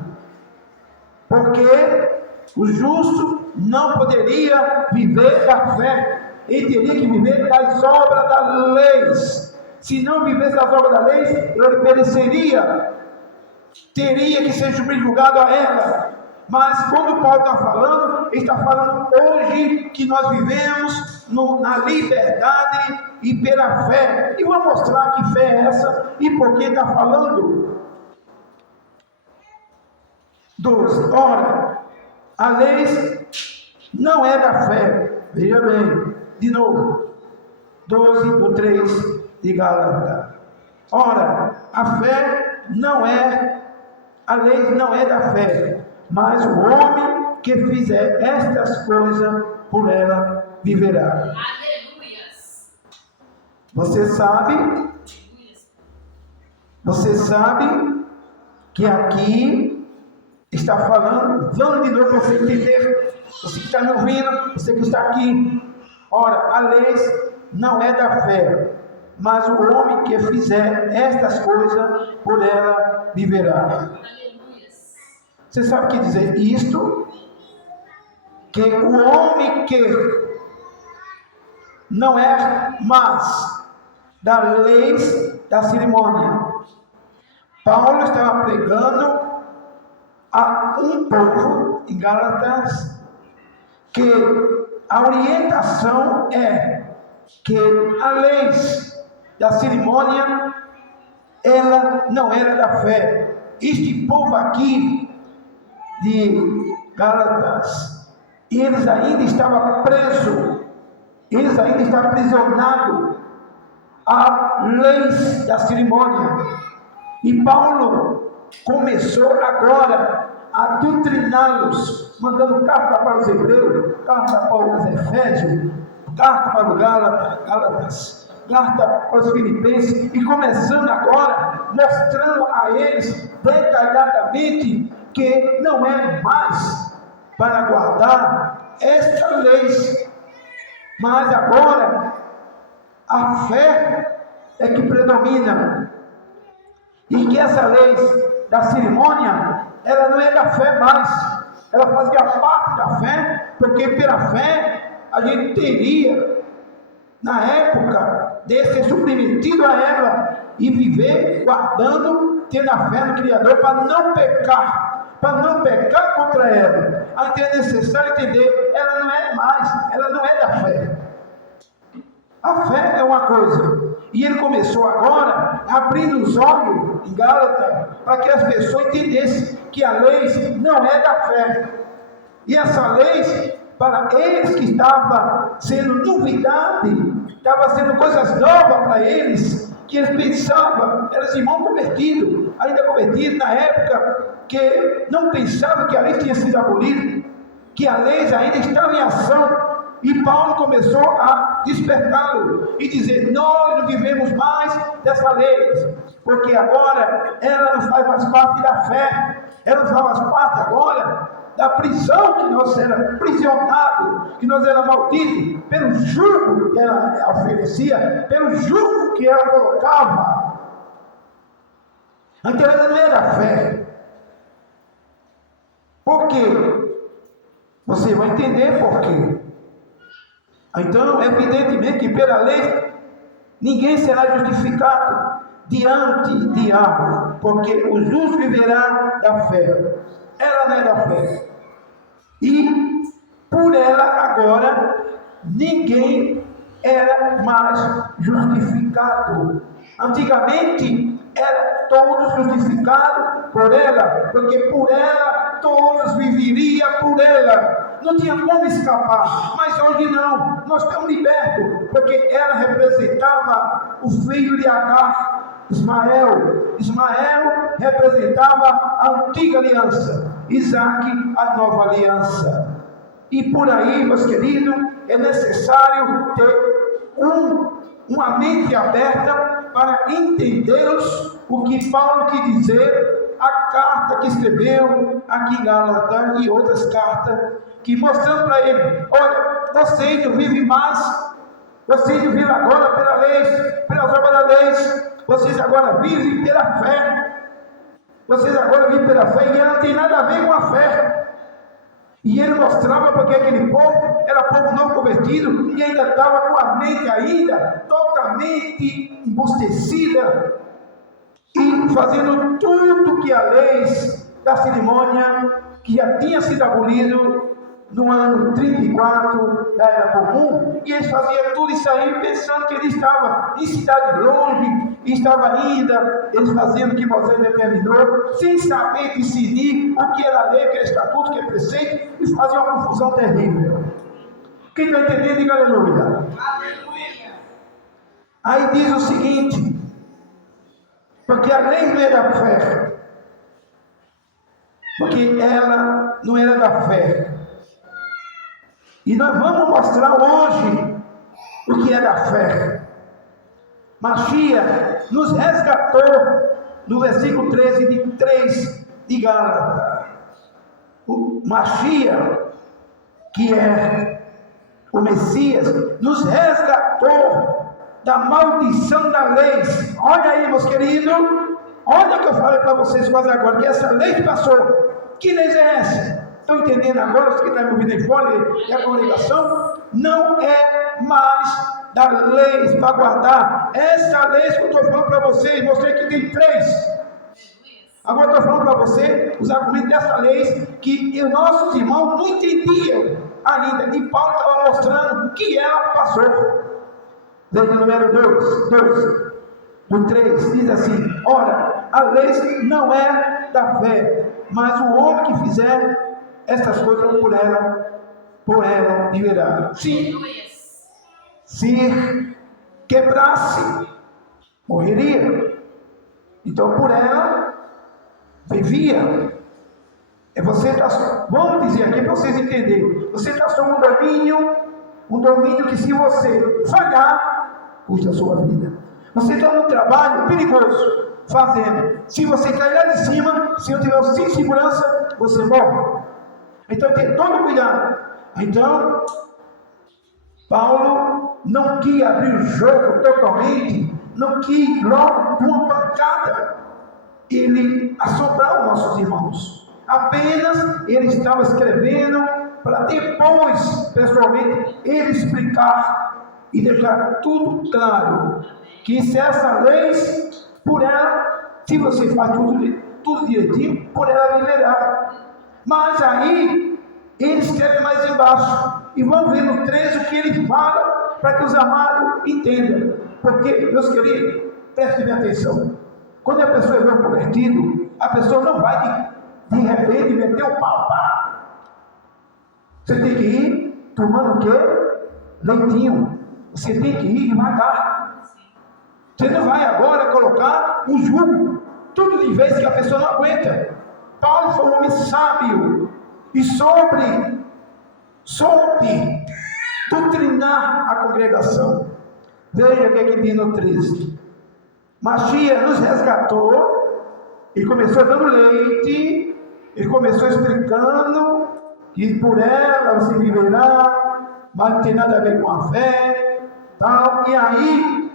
porque o justo não poderia viver da fé, ele teria que viver das obras da lei. Se não vivesse das obras da lei, ele pereceria, teria que ser subjugado a ela. Mas quando Paulo está falando, ele está falando hoje que nós vivemos na liberdade e pela fé. E vou mostrar que fé é essa e por que está falando. 12. Ora, a lei não é da fé. Veja bem, de novo. 12, o 3 de Gálatas. Ora, a fé não é, a lei não é da fé, mas o homem que fizer estas coisas, por ela viverá. Aleluias. Você sabe que aqui está falando, vamos de novo para você entender, você que está me ouvindo, você que está aqui. Ora, a lei não é da fé, mas o homem que fizer estas coisas, por ela viverá. Você sabe o que dizer isto? Que o homem que não é mais da lei da cerimônia. Paulo estava pregando a um povo em Gálatas que a orientação é que a lei da cerimônia ela não era da fé. Este povo aqui de Gálatas, eles ainda estavam presos, eles ainda estavam aprisionados à lei da cerimônia. E Paulo começou agora a doutriná-los, mandando carta para os hebreus, carta para os efésios, carta para os Gálatas, carta para os filipenses, e começando agora, mostrando a eles detalhadamente que não é mais para guardar esta lei, mas agora a fé é que predomina, e que essa lei da cerimônia, ela não é da fé mais, ela fazia parte da fé, porque pela fé a gente teria, na época, de ser submetido a ela e viver guardando, tendo a fé no Criador para não pecar contra ela. Então é necessário entender, ela não é mais, ela não é da fé. A fé é uma coisa, e ele começou agora abrindo os olhos em Gálatas para que as pessoas entendessem que a lei não é da fé. E essa lei, para eles que estava sendo novidade, estava sendo coisas novas para eles, que eles pensavam, eram irmãos convertidos, ainda convertidos na época, que não pensavam que a lei tinha sido abolida, que a lei ainda estava em ação. E Paulo começou a despertá-lo e dizer: nós não vivemos mais dessa lei, porque agora ela não faz mais parte da fé, ela não faz mais parte agora da prisão, que nós éramos prisionados, que nós éramos malditos pelo jugo que ela oferecia, pelo jugo que ela colocava. Então ela não era fé. Por quê? Você vai entender por quê. Então, evidentemente que pela lei ninguém será justificado diante de algo, porque o justo viverá da fé. Ela não é da fé. E por ela agora ninguém era mais justificado. Antigamente era todos justificados por ela, porque por ela todos viveriam por ela. Não tinha como escapar, mas hoje não, nós estamos libertos, porque ela representava o filho de Agar, Ismael. Ismael representava a antiga aliança, Isaac a nova aliança. E por aí, meus queridos, é necessário ter uma mente aberta para entendermos o que Paulo quis dizer, a carta que escreveu aqui em Gálatas e outras cartas, que mostrando para ele: olha, vocês não vivem mais, vocês não vivem agora pela lei, pelas obras da lei, vocês agora vivem pela fé, vocês agora vivem pela fé, e ela não tem nada a ver com a fé. E ele mostrava porque aquele povo era povo não convertido e ainda estava com a mente ainda totalmente embustecida e fazendo tudo que a lei da cerimônia, que já tinha sido abolido no ano 34 da Era Comum, e eles faziam tudo isso aí pensando que ele estava em cidade longe, e estava ainda, eles fazendo o que Moisés determinou, sem saber decidir o que era lei, o que era estatuto, o que é preceito, e faziam uma confusão terrível. Quem está entendendo, diga aleluia. Aleluia. Aí diz o seguinte: porque a lei não era da fé, porque ela não era da fé. E nós vamos mostrar hoje o que é da fé. Mashiach nos resgatou no versículo 13 de 3 de Gálatas. o Mashiach, que é o Messias, nos resgatou da maldição da lei. Olha aí, meus queridos, olha o que eu falei para vocês quase agora, que essa lei que passou. Que lei é essa? Estão entendendo agora, os que estão me ouvindo aí fora e a congregação? Não é mais da lei para guardar. Essa lei que eu estou falando para vocês, mostrei que tem 3. Agora eu estou falando para você os argumentos dessa lei que os nossos irmãos não entendiam ainda. E Paulo estava mostrando que ela passou. Lei número 2, o 3, diz assim: ora, a lei não é da fé, mas o homem que fizer estas coisas por ela viverá. Se quebrasse, morreria. Então por ela vivia. Vamos dizer aqui para vocês entenderem. Você está sob um domínio que, se você falhar, custa a sua vida. Você está num trabalho perigoso, fazendo. Se você cair lá de cima, se eu tiver sem segurança, você morre. Então tem todo cuidado. Então, Paulo não quis abrir o jogo totalmente, não quis logo com uma pancada ele assombrar os nossos irmãos. Apenas ele estava escrevendo para depois, pessoalmente, ele explicar e deixar tudo claro, que se essa lei, por ela, se você faz tudo direitinho, por ela viverá. Mas aí, ele escreve mais embaixo, e vamos ver no 13 o que ele fala, para que os amados entendam. Porque, meus queridos, prestem bem atenção. Quando a pessoa é bem convertido, a pessoa não vai de repente meter o pau. Você tem que ir tomando o quê? Leitinho. Você tem que ir devagar. Você não vai agora colocar um jugo, tudo de vez, que a pessoa não aguenta. Paulo foi um homem sábio e soube doutrinar a congregação. Veja o que ele diz no 13. Mashiach nos resgatou e começou dando leite, ele começou explicando que por ela você viverá, mas não tem nada a ver com a fé, tal. E aí,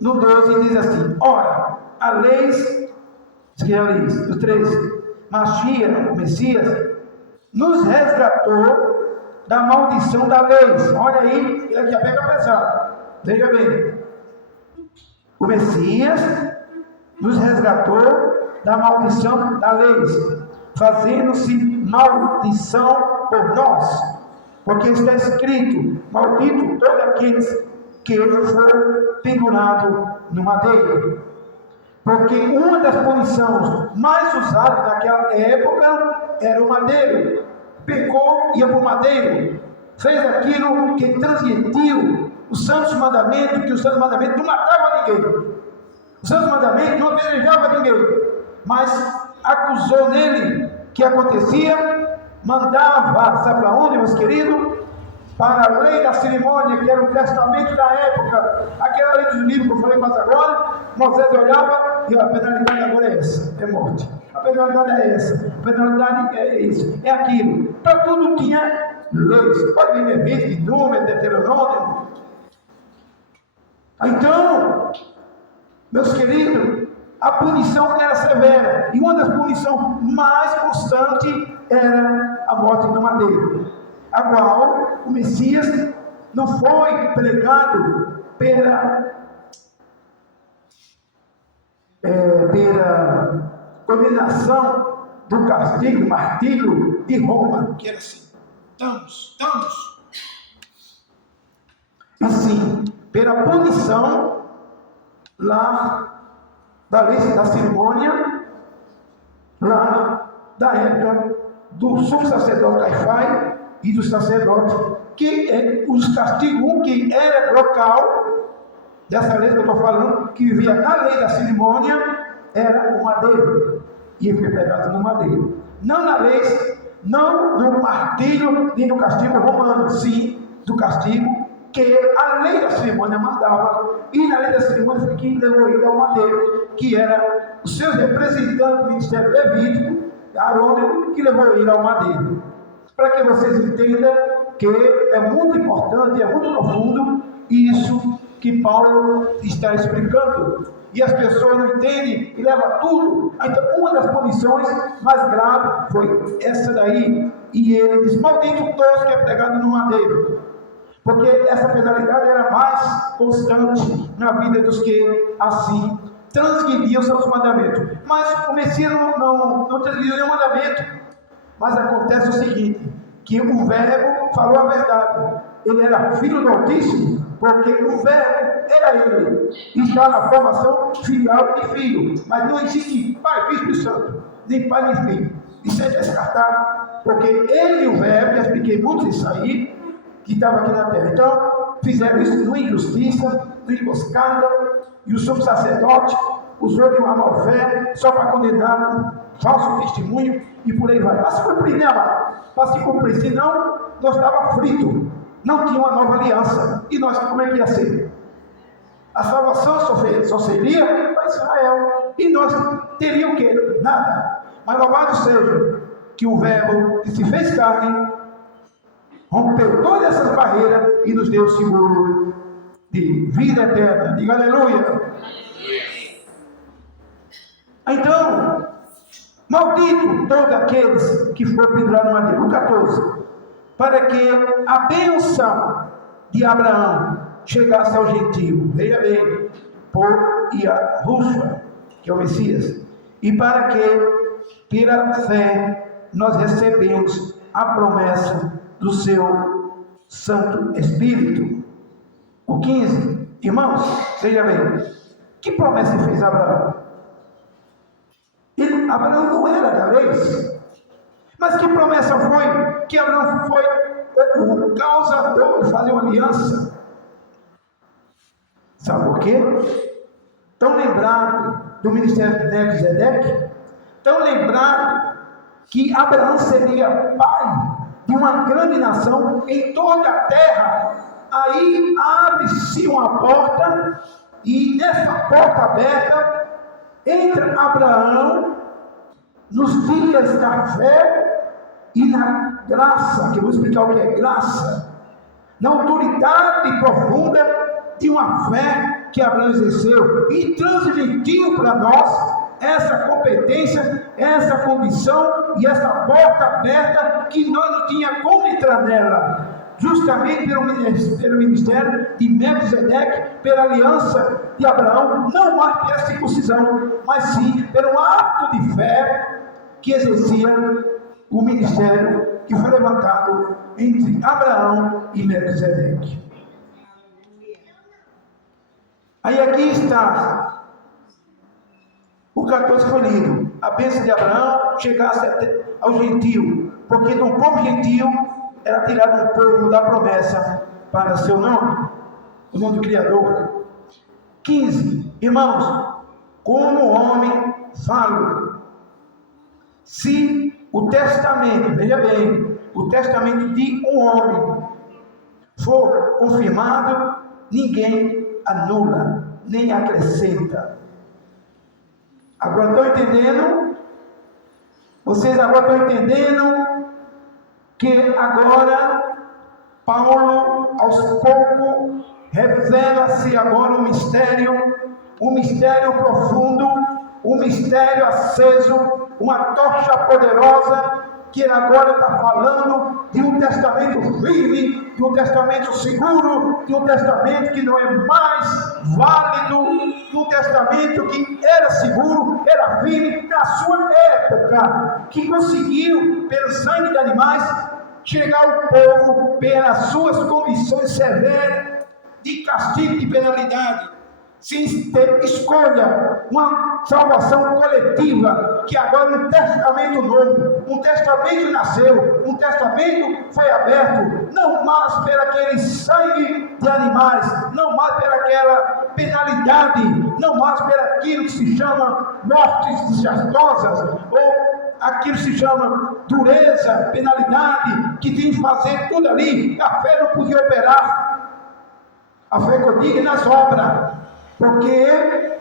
no 12 diz assim: ora, a lei, o 13, Mashiach, o Messias, nos resgatou da maldição da lei. Olha aí, ele aqui pega pesado. Veja bem. O Messias nos resgatou da maldição da lei, fazendo-se maldição por nós, porque está escrito: maldito todos aqueles que foram pendurados no madeiro. Porque uma das punições mais usadas naquela época era o madeiro. Pecou, ia para o madeiro, fez aquilo que transgrediu os santos mandamentos, que os santos mandamentos não matavam ninguém, os santos mandamentos não apedrejavam ninguém, mas acusou nele que acontecia, mandava, sabe para onde, meus queridos? Para a lei da cerimônia, que era o testamento da época, aquela lei dos livros que eu falei mais agora. Moisés olhava e a penalidade agora é essa, é morte. A penalidade é essa, a penalidade é isso, é aquilo. Para tudo tinha leis. Pode vir Levítico, Número, Deuteronômio. Então, meus queridos, a punição era severa, e uma das punições mais constantes era a morte no madeiro, a qual o Messias não foi pregado pela condenação do castigo, martírio de Roma, que era assim: estamos. E sim, pela punição lá da lei da cerimônia, lá da época do sumo sacerdote Caifás e do sacerdote, que é os castigos, que era local dessa lei que eu estou falando, que vivia na lei da cerimônia, era o madeiro, e foi pegado no madeiro, não na lei, não no martírio, nem no castigo romano, sim do castigo que a lei da cerimônia mandava. E na lei da cerimônia foi quem levou ele ao madeiro, que era os seus representantes do ministério levítico, arônico que levou ele ao madeiro. Para que vocês entendam que é muito importante, é muito profundo isso que Paulo está explicando. E as pessoas não entendem e levam tudo. Então, uma das punições mais graves foi essa daí. E ele diz: maldito todos que é pregado no madeiro. Porque essa penalidade era mais constante na vida dos que assim transgrediam seus mandamentos. Mas o Messias não transgrediu nenhum mandamento. Mas acontece o seguinte, que o Verbo falou a verdade. Ele era filho do Altíssimo, porque o Verbo era ele. E está na formação filial de filho. Mas não existe Pai, Filho e Espírito Santo, nem Pai nem Filho. Isso é descartado, porque ele e o Verbo, já expliquei muito isso aí, que estava aqui na terra. Então, fizeram isso numa injustiça, numa emboscada, e o sumo sacerdote usou de uma má-fé só para condenar um falso testemunho, e por aí vai. Para se cumprir, né, amado? Para se cumprir, senão nós estávamos fritos, não tinha uma nova aliança. E nós, como é que ia ser? A salvação só seria para Israel, e nós teríamos o quê? Nada. Mas louvado seja que o Verbo que se fez carne rompeu todas essas barreiras e nos deu o seguro de vida eterna. Diga aleluia. Então, maldito todos aqueles que foram pendurados no madeiro. 14. Para que a bênção de Abraão chegasse ao gentio. Veja bem, por Yahushua, que é o Messias. E para que, pela fé, nós recebemos a promessa do seu Santo Espírito. O 15. Irmãos, veja bem, que promessa ele fez a Abraão? Abraão não era da lei, mas que promessa foi? Que Abraão foi o causador de fazer uma aliança. Sabe por quê? Tão lembrado do ministério de Melquisedeque? Tão lembrado que Abraão seria pai de uma grande nação em toda a terra. Aí abre-se uma porta, e nessa porta aberta entra Abraão nos dias da fé e na graça, que eu vou explicar o que é graça, na autoridade profunda de uma fé que Abraão exerceu e transmitiu para nós essa competência, essa condição e essa porta aberta que nós não tínhamos como entrar nela, justamente pelo ministério de Melquisedeque, pela aliança de Abraão, não mais pela circuncisão, mas sim pelo ato de fé que exercia o ministério que foi levantado entre Abraão e Melquisedeque. Aí aqui está o 14 foi lido. A bênção de Abraão chegasse ao gentio, porque de um povo gentio era tirado um povo da promessa para seu nome, o nome do Criador. 15. Irmãos, como homem falo, se o testamento, veja bem, o testamento de um homem for confirmado, ninguém anula, nem acrescenta. Agora estão entendendo? Vocês agora estão entendendo que agora Paulo, aos poucos, revela-se agora um mistério profundo, um mistério aceso, uma tocha poderosa, que ele agora está falando de um testamento firme, de um testamento seguro, de um testamento que não é mais válido, de um testamento que era seguro, era firme na sua época, que conseguiu, pelo sangue de animais, chegar ao povo pelas suas condições severas de castigo, de penalidade. Se escolha uma salvação coletiva, que agora um testamento novo, um testamento nasceu, um testamento foi aberto, não mais pelo aquele sangue de animais, não mais pelaquela penalidade, não mais pelo aquilo que se chama mortes desastosas, ou aquilo que se chama dureza, penalidade, que tem que fazer tudo ali. A fé não podia operar, a fé que eu digo nas obras, porque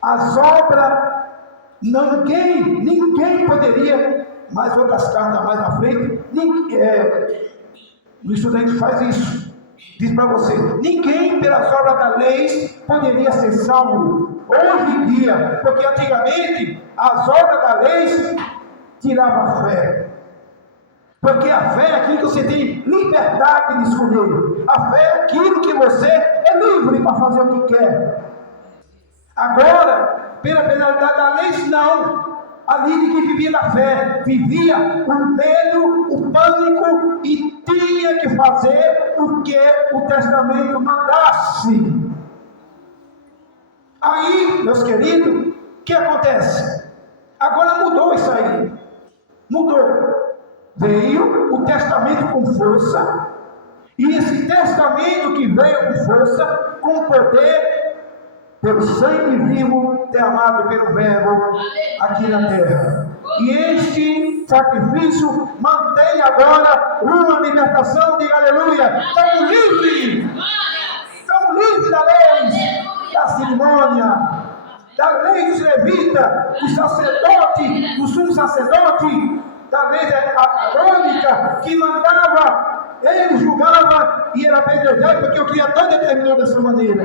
as obras Ninguém poderia, mais outras cartas mais na frente, o estudante faz isso, diz para você, ninguém pelas obras da lei poderia ser salvo hoje em dia, porque antigamente as obras da lei tiravam a fé, porque a fé é aquilo que você tem liberdade de escolher, a fé é aquilo que você é livre para fazer o que quer. Agora, pela penalidade da lei, não. Ali ninguém vivia da fé, vivia o medo, o pânico e tinha que fazer o que o testamento mandasse. Aí, meus queridos, o que acontece? Agora mudou isso aí. Mudou. Veio o testamento com força, e esse testamento que veio com força, com poder, pelo sangue vivo derramado pelo Verbo aqui na terra. E este sacrifício mantém agora uma libertação, diga aleluia. Estamos livres! Estamos livres da lei, da cerimônia, da lei dos levitas, do sacerdote, do sumo sacerdote, da lei arônica, que mandava, ele julgava e era apedrejado, porque o Criador determinou dessa maneira,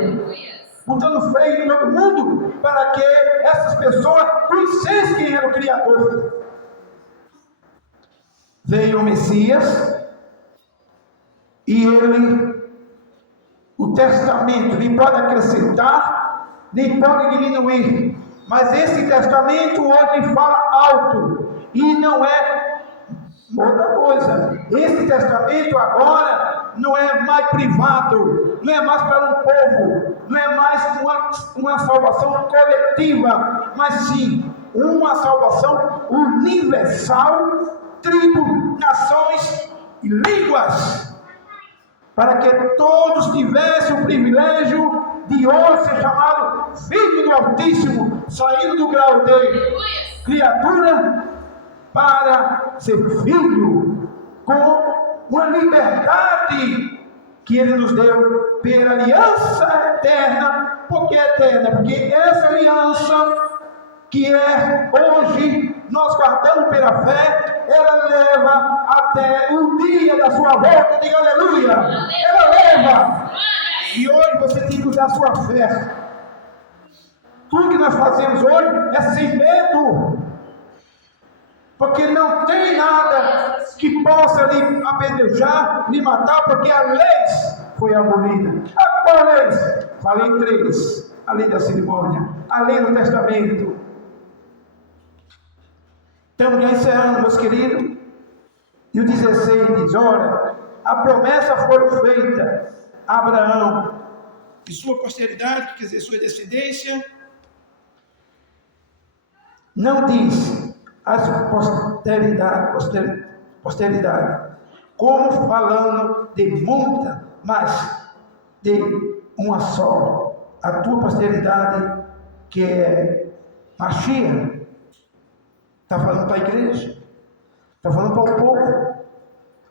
botando freio em todo mundo, para que essas pessoas conhecessem quem era o Criador. Veio o Messias, e o testamento nem pode acrescentar, nem pode diminuir, mas esse testamento hoje fala alto, e não é outra coisa. Esse testamento agora não é mais privado, não é mais para um povo, não é mais uma salvação coletiva, mas sim uma salvação universal, tribo, nações e línguas, para que todos tivessem o privilégio de hoje ser chamado filho do Altíssimo, saindo do grau de criatura para ser filho, com uma liberdade que Ele nos deu pela aliança eterna. Porque é eterna? Porque essa aliança que é hoje, nós guardamos pela fé, ela leva até o dia da sua volta, diga aleluia, ela leva, e hoje você tem que usar a sua fé. Tudo que nós fazemos hoje é sem medo, porque não tem nada que possa lhe apedrejar, lhe matar, porque a lei foi abolida. A qual lei? Falei três: a lei da cerimônia, a lei do testamento. Estamos já encerrando, meus queridos. E o 16 diz: ora, a promessa foi feita a Abraão e sua posteridade, quer dizer, sua descendência. Não diz a sua posteridade, como falando de muita, mas de uma só. A tua posteridade, que é Mashiach. Está falando para a igreja, está falando para o povo.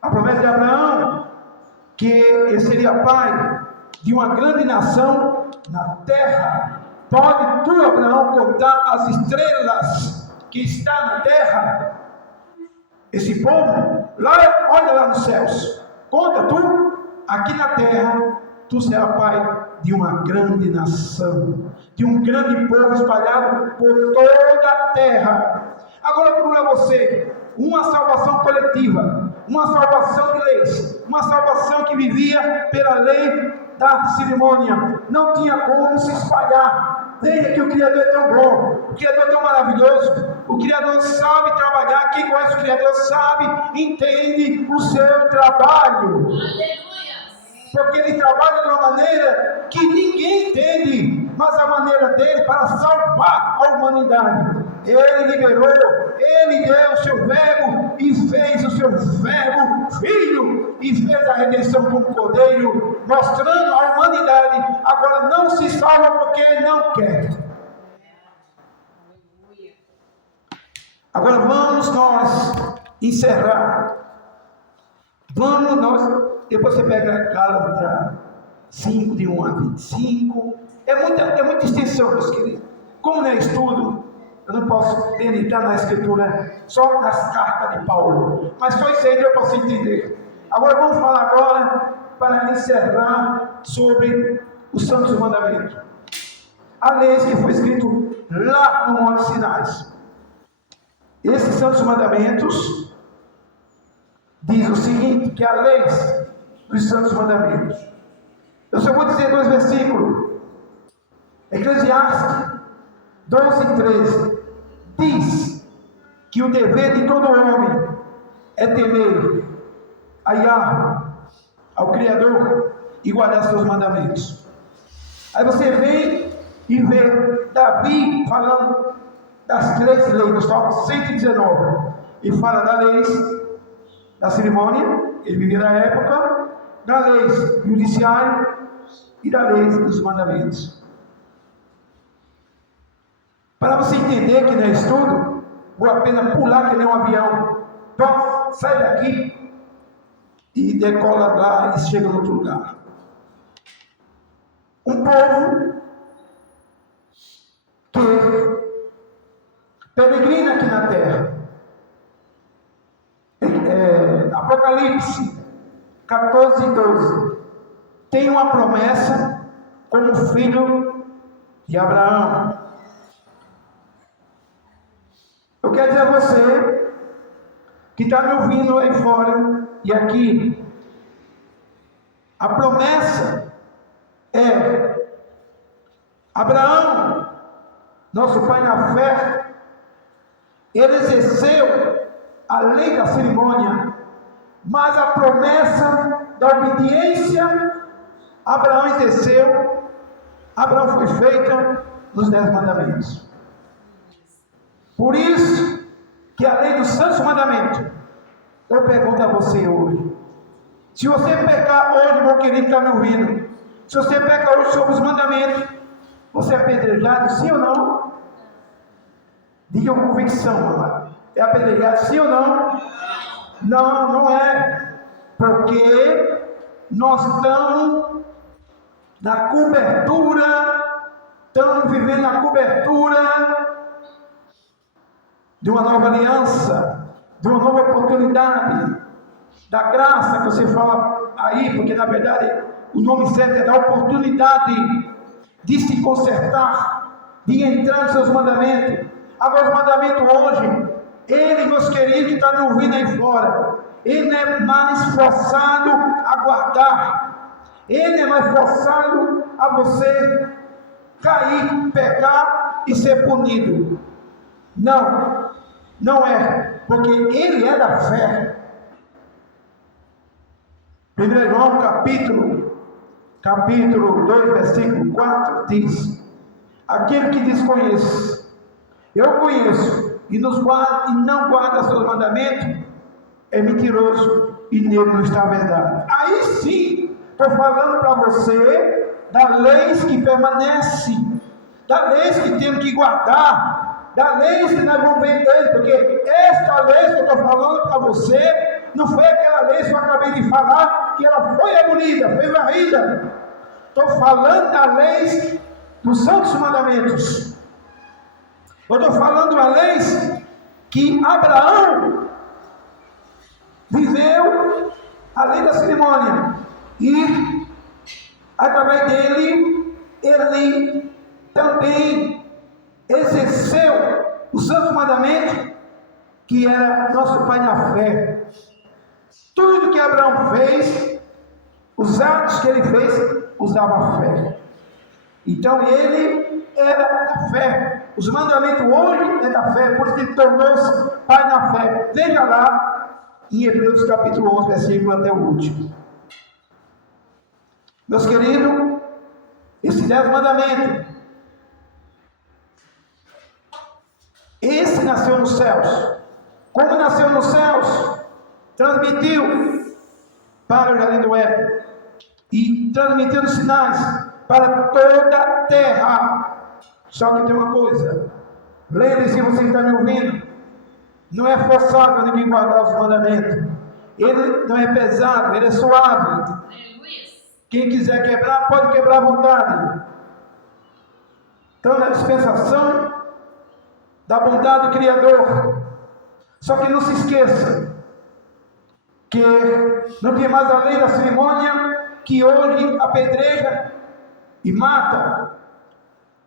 A promessa de Abraão, que ele seria pai de uma grande nação na terra. Pode tu, Abraão, contar as estrelas que estão na terra? Esse povo, olha lá nos céus, conta tu, aqui na terra, tu serás pai de uma grande nação, de um grande povo espalhado por toda a terra. Agora, como é você? Uma salvação coletiva, uma salvação de leis, uma salvação que vivia pela lei da cerimônia, não tinha como se espalhar. Veja que o Criador é tão bom, o Criador é tão maravilhoso, o Criador sabe trabalhar. Quem conhece o Criador sabe, entende o seu trabalho. Aleluia. Porque ele trabalha de uma maneira que ninguém entende, mas a maneira dele para salvar a humanidade. Ele liberou, ele deu o seu verbo e fez o seu verbo filho e fez a redenção como cordeiro, mostrando à humanidade. Agora não se salva porque não quer. Agora vamos nós encerrar. Vamos nós. Depois você pega Gálatas 5, de 1 a 25. É muita extensão, meus queridos. Como não é estudo, Eu não posso penetrar na Escritura só nas cartas de Paulo, mas só isso aí eu posso entender. Agora vamos falar agora, para encerrar, sobre os Santos Mandamentos. A lei que foi escrito lá no Monte Sinai. Esses Santos Mandamentos diz o seguinte, que a lei dos Santos Mandamentos. Eu só vou dizer 2 versículos. Eclesiastes 12:13 diz que o dever de todo homem é temer a Yahweh, ao Criador, e guardar seus mandamentos. Aí você vem e vê Davi falando das 3 leis, do Salmo 119. Ele fala da lei da cerimônia, ele vivia na época, da lei judiciária e da lei dos mandamentos. Para você entender que não é estudo, vou apenas pular que nem um avião. Então, sai daqui e decola lá e chega em outro lugar. Um povo que peregrina aqui na terra. Apocalipse 14:12 tem uma promessa como filho de Abraão. Eu quero dizer a você que está me ouvindo aí fora e aqui, a promessa é Abraão, nosso pai na fé, ele exerceu a lei da cerimônia, mas a promessa da obediência, Abraão exerceu, Abraão foi feita nos 10 mandamentos. Por isso, que a lei dos santos mandamentos, eu pergunto a você hoje, se você pecar hoje, meu querido que está me ouvindo, se você pecar hoje sobre os mandamentos, você é apedrejado, sim ou não? Diga com convicção, amado. É apedrejado, sim ou não? Não, não é. Porque nós estamos na cobertura, estamos vivendo na cobertura de uma nova aliança, de uma nova oportunidade, da graça que você fala aí, porque na verdade o nome certo é da oportunidade de se consertar, de entrar nos seus mandamentos. Agora, os mandamentos hoje, ele, meus queridos, que está me ouvindo aí fora, ele é mais forçado a guardar, ele é mais forçado a você cair, pecar e ser punido. Não, não é, porque ele é da fé. 1 João capítulo 2, versículo 4 diz: aquele que desconhece, eu conheço, e não guarda seus mandamentos, é mentiroso e nele não está a verdade. Aí sim, estou falando para você da lei que permanece, da lei que temos que guardar, da lei que nós vamos vender, porque esta lei que eu estou falando para você, não foi aquela lei que eu acabei de falar, que ela foi abolida, foi varrida. Estou falando da lei dos santos mandamentos. Eu estou falando da lei que Abraão viveu, a lei da cerimônia, e através dele, ele também exerceu os santos mandamentos, que era nosso pai na fé. Tudo que Abraão fez, os atos que ele fez, usava fé. Então ele era da fé. Os mandamentos hoje é da fé, por isso ele tornou-se pai na fé. Veja lá em Hebreus capítulo 11, versículo até o último. Meus queridos, esses 10 mandamentos, esse nasceu nos céus. Como nasceu nos céus, transmitiu para o jardim do Éden e transmitiu os sinais para toda a terra. Só que tem uma coisa, lembre-se, você está me ouvindo, não é forçado a ninguém guardar os mandamentos. Ele não é pesado, ele é suave. Quem quiser quebrar, pode quebrar à vontade. Então, na dispensação da bondade do Criador. Só que não se esqueça que não tem mais a lei da cerimônia, que hoje apedreja e mata.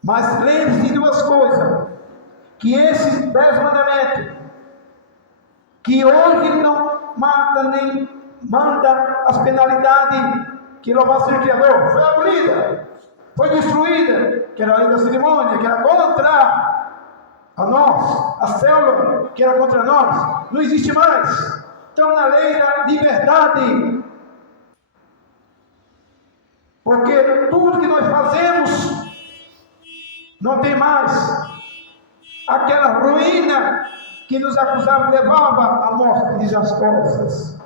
Mas lembre-se de duas coisas, que esses 10 mandamentos, que hoje não mata nem manda as penalidades, que louvado seja o Criador, foi abolida, foi destruída, que era a lei da cerimônia, que era contra a nós, a célula, que era contra nós, não existe mais. Então, na lei da liberdade, porque tudo que nós fazemos não tem mais aquela ruína que nos acusava levava à morte desastrosa.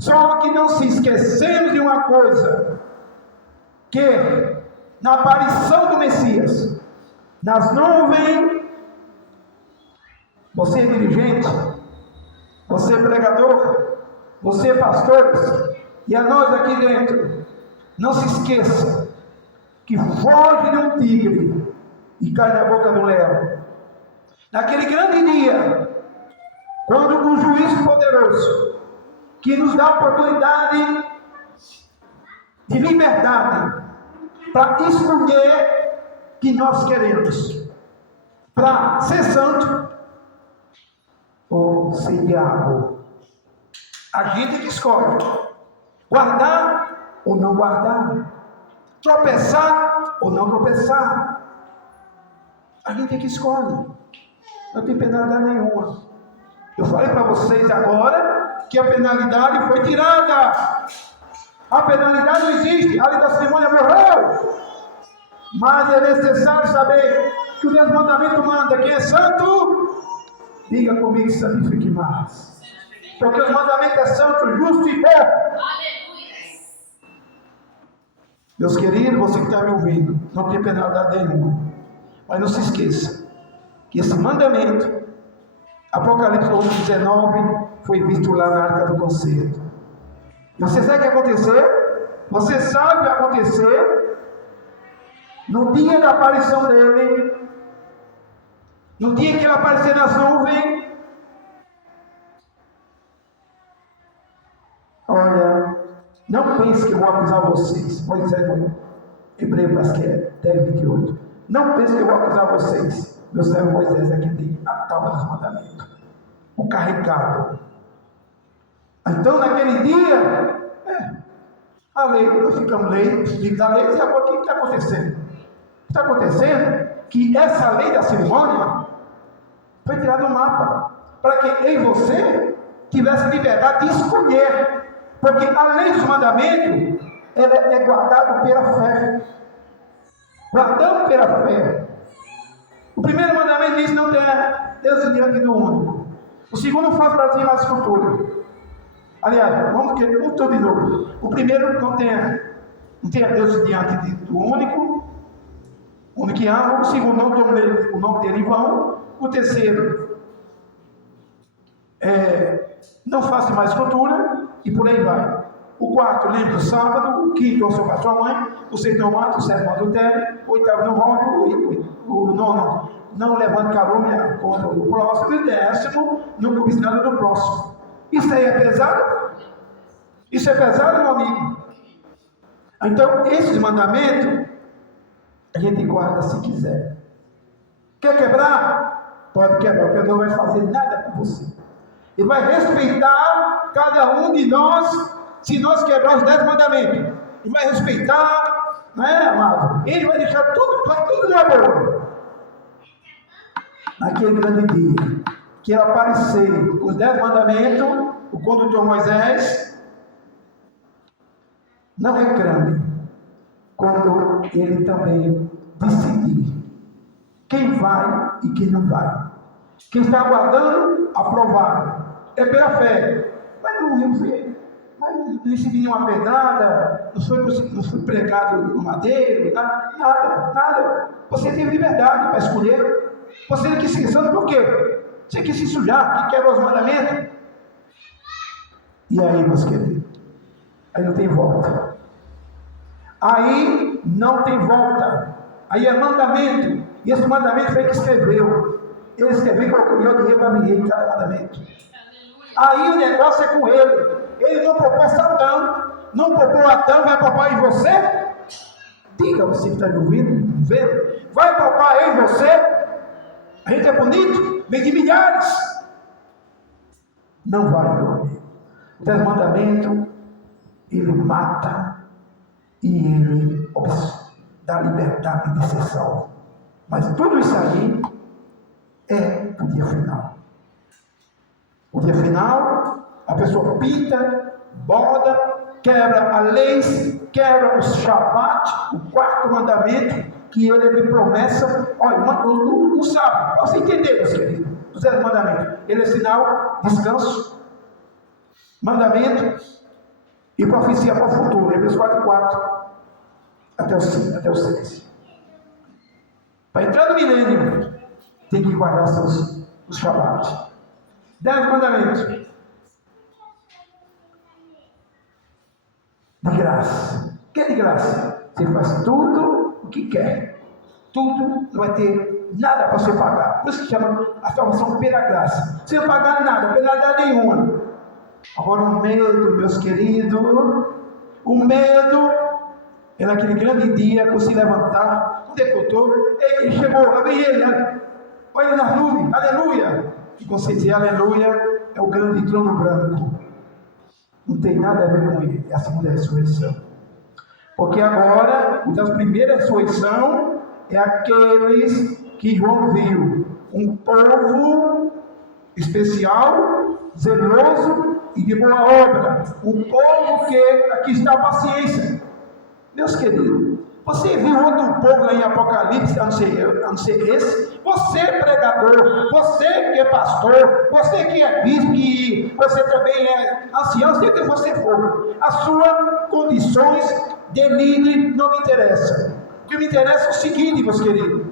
Só que não se esquecemos de uma coisa, que na aparição do Messias, nas nuvens, você é dirigente, você é pregador, você é pastor, e a nós aqui dentro, não se esqueça que foge de um tigre e cai na boca do leão. Naquele grande dia, quando o juízo poderoso, que nos dá a oportunidade de liberdade, para escolher que nós queremos, para ser santo ou ser diabo. A gente que escolhe guardar ou não guardar, tropeçar ou não tropeçar. A gente que escolhe, não tem penalidade nenhuma. Eu falei para vocês agora que a penalidade foi tirada. A penalidade não existe, a lei da cerimônia morreu. Mas é necessário saber que o Deus mandamento manda: quem é santo, diga comigo, santifique mais. Porque os mandamentos é santo, justo e bom. Aleluia. Meus queridos, você que está me ouvindo, não tem penalidade nenhuma. Mas não se esqueça que esse mandamento, Apocalipse 19, foi visto lá na Arca do Concerto. Você sabe o que vai acontecer? Você sabe o que vai acontecer no dia da aparição dele, no dia que ele aparecer nas nuvens. Olha, não pense que eu vou acusar vocês. Moisés, Hebreu, parece que é 10:28. Não pense que eu vou acusar vocês. Meu servo Moisés aqui tem a tábua dos mandamentos, o carregado. Então, naquele dia, a lei, nós ficamos livres da lei, e agora o que está acontecendo? Está acontecendo que essa lei da cerimônia foi tirada do mapa, para que eu e você tivesse liberdade de escolher, porque a lei dos mandamentos ela é guardada pela fé. Guardamos pela fé. O primeiro mandamento diz: não tenha Deus diante do único. O segundo faz para ti mais cultura. Aliás, vamos tudo de novo. O primeiro, não tenha Deus diante do único que ama. O segundo, não tome o nome dele em vão. O terceiro, não faça mais cultura, e por aí vai. O quarto, lembre do sábado. O quinto, honra seu pai e sua mãe. O sexto, não mata. O sétimo, adultério. O oitavo, não roube. O nono, não levante calúnia contra o próximo. E o décimo, não cobice nada do próximo. Isso aí é pesado? Isso é pesado, meu amigo? Então, esses mandamentos, a gente guarda se quiser. Quer quebrar? Pode quebrar, porque não vai fazer nada com você. Ele vai respeitar cada um de nós, se nós quebrarmos os 10 mandamentos. Ele vai respeitar, não é, amado? Ele vai deixar tudo na boa. Naquele grande dia, que ele aparecer os 10 mandamentos, o condutor Moisés, não reclame quando ele também decidir quem vai e quem não vai. Quem está aguardando, aprovado, é pela fé. Mas não recebi nenhuma pedrada, não foi pregado no madeiro, nada. Você teve liberdade para escolher. Você não quis ser santo por quê? Você quis se sujar, que quebrou os mandamentos. E aí, meus queridos? Aí não tem volta. Aí é mandamento. E esse mandamento foi que escreveu. Ele escreveu e colocou: eu dinheiro para viver em cada mandamento. Aí o negócio é com ele. Ele não poupou Satã, não poupou Adão, vai poupar em você? Diga, você que está me ouvindo, vendo, vai poupar em você? A gente é bonito, vem de milhares. Não vai, meu amigo. O 10 mandamento, ele mata e ele dá liberdade de ser salvo. Mas tudo isso aí é o dia final. O dia final, a pessoa pinta, borda, quebra a lei, quebra o Shabat, o 4º mandamento, que ele é de promessa. Olha, o sábado, para você entender, meus queridos, os 10 mandamentos, ele é sinal, descanso, mandamento e profecia para o futuro. Hebreus 4:4 até o 5, até o 6. Para entrar no milênio, tem que guardar os Shabat. 10 mandamentos. De graça. O que é de graça? Você faz tudo o que quer. Tudo, não vai ter nada para você pagar. Por isso que chama a salvação pela graça. Sem pagar nada, penalidade nenhuma. Agora o medo, meus queridos, o medo é naquele grande dia que você levantar, onde é que eu estou? Ele chegou, lá vem ele, olha nas nuvens, aleluia. E você dizer aleluia, é o grande trono branco. Não tem nada a ver com ele, é a segunda ressurreição. Porque agora, o da primeira ressurreição é aqueles que João viu, um povo especial, zeloso e de boa obra, um povo que aqui está a paciência. Meus queridos, você viu outro povo lá em Apocalipse, a não ser esse? Você pregador, você que é pastor, você que é bispo, que você também é ancião, seja que você for, as suas condições de líder não me interessam. O que me interessa é o seguinte, meus queridos: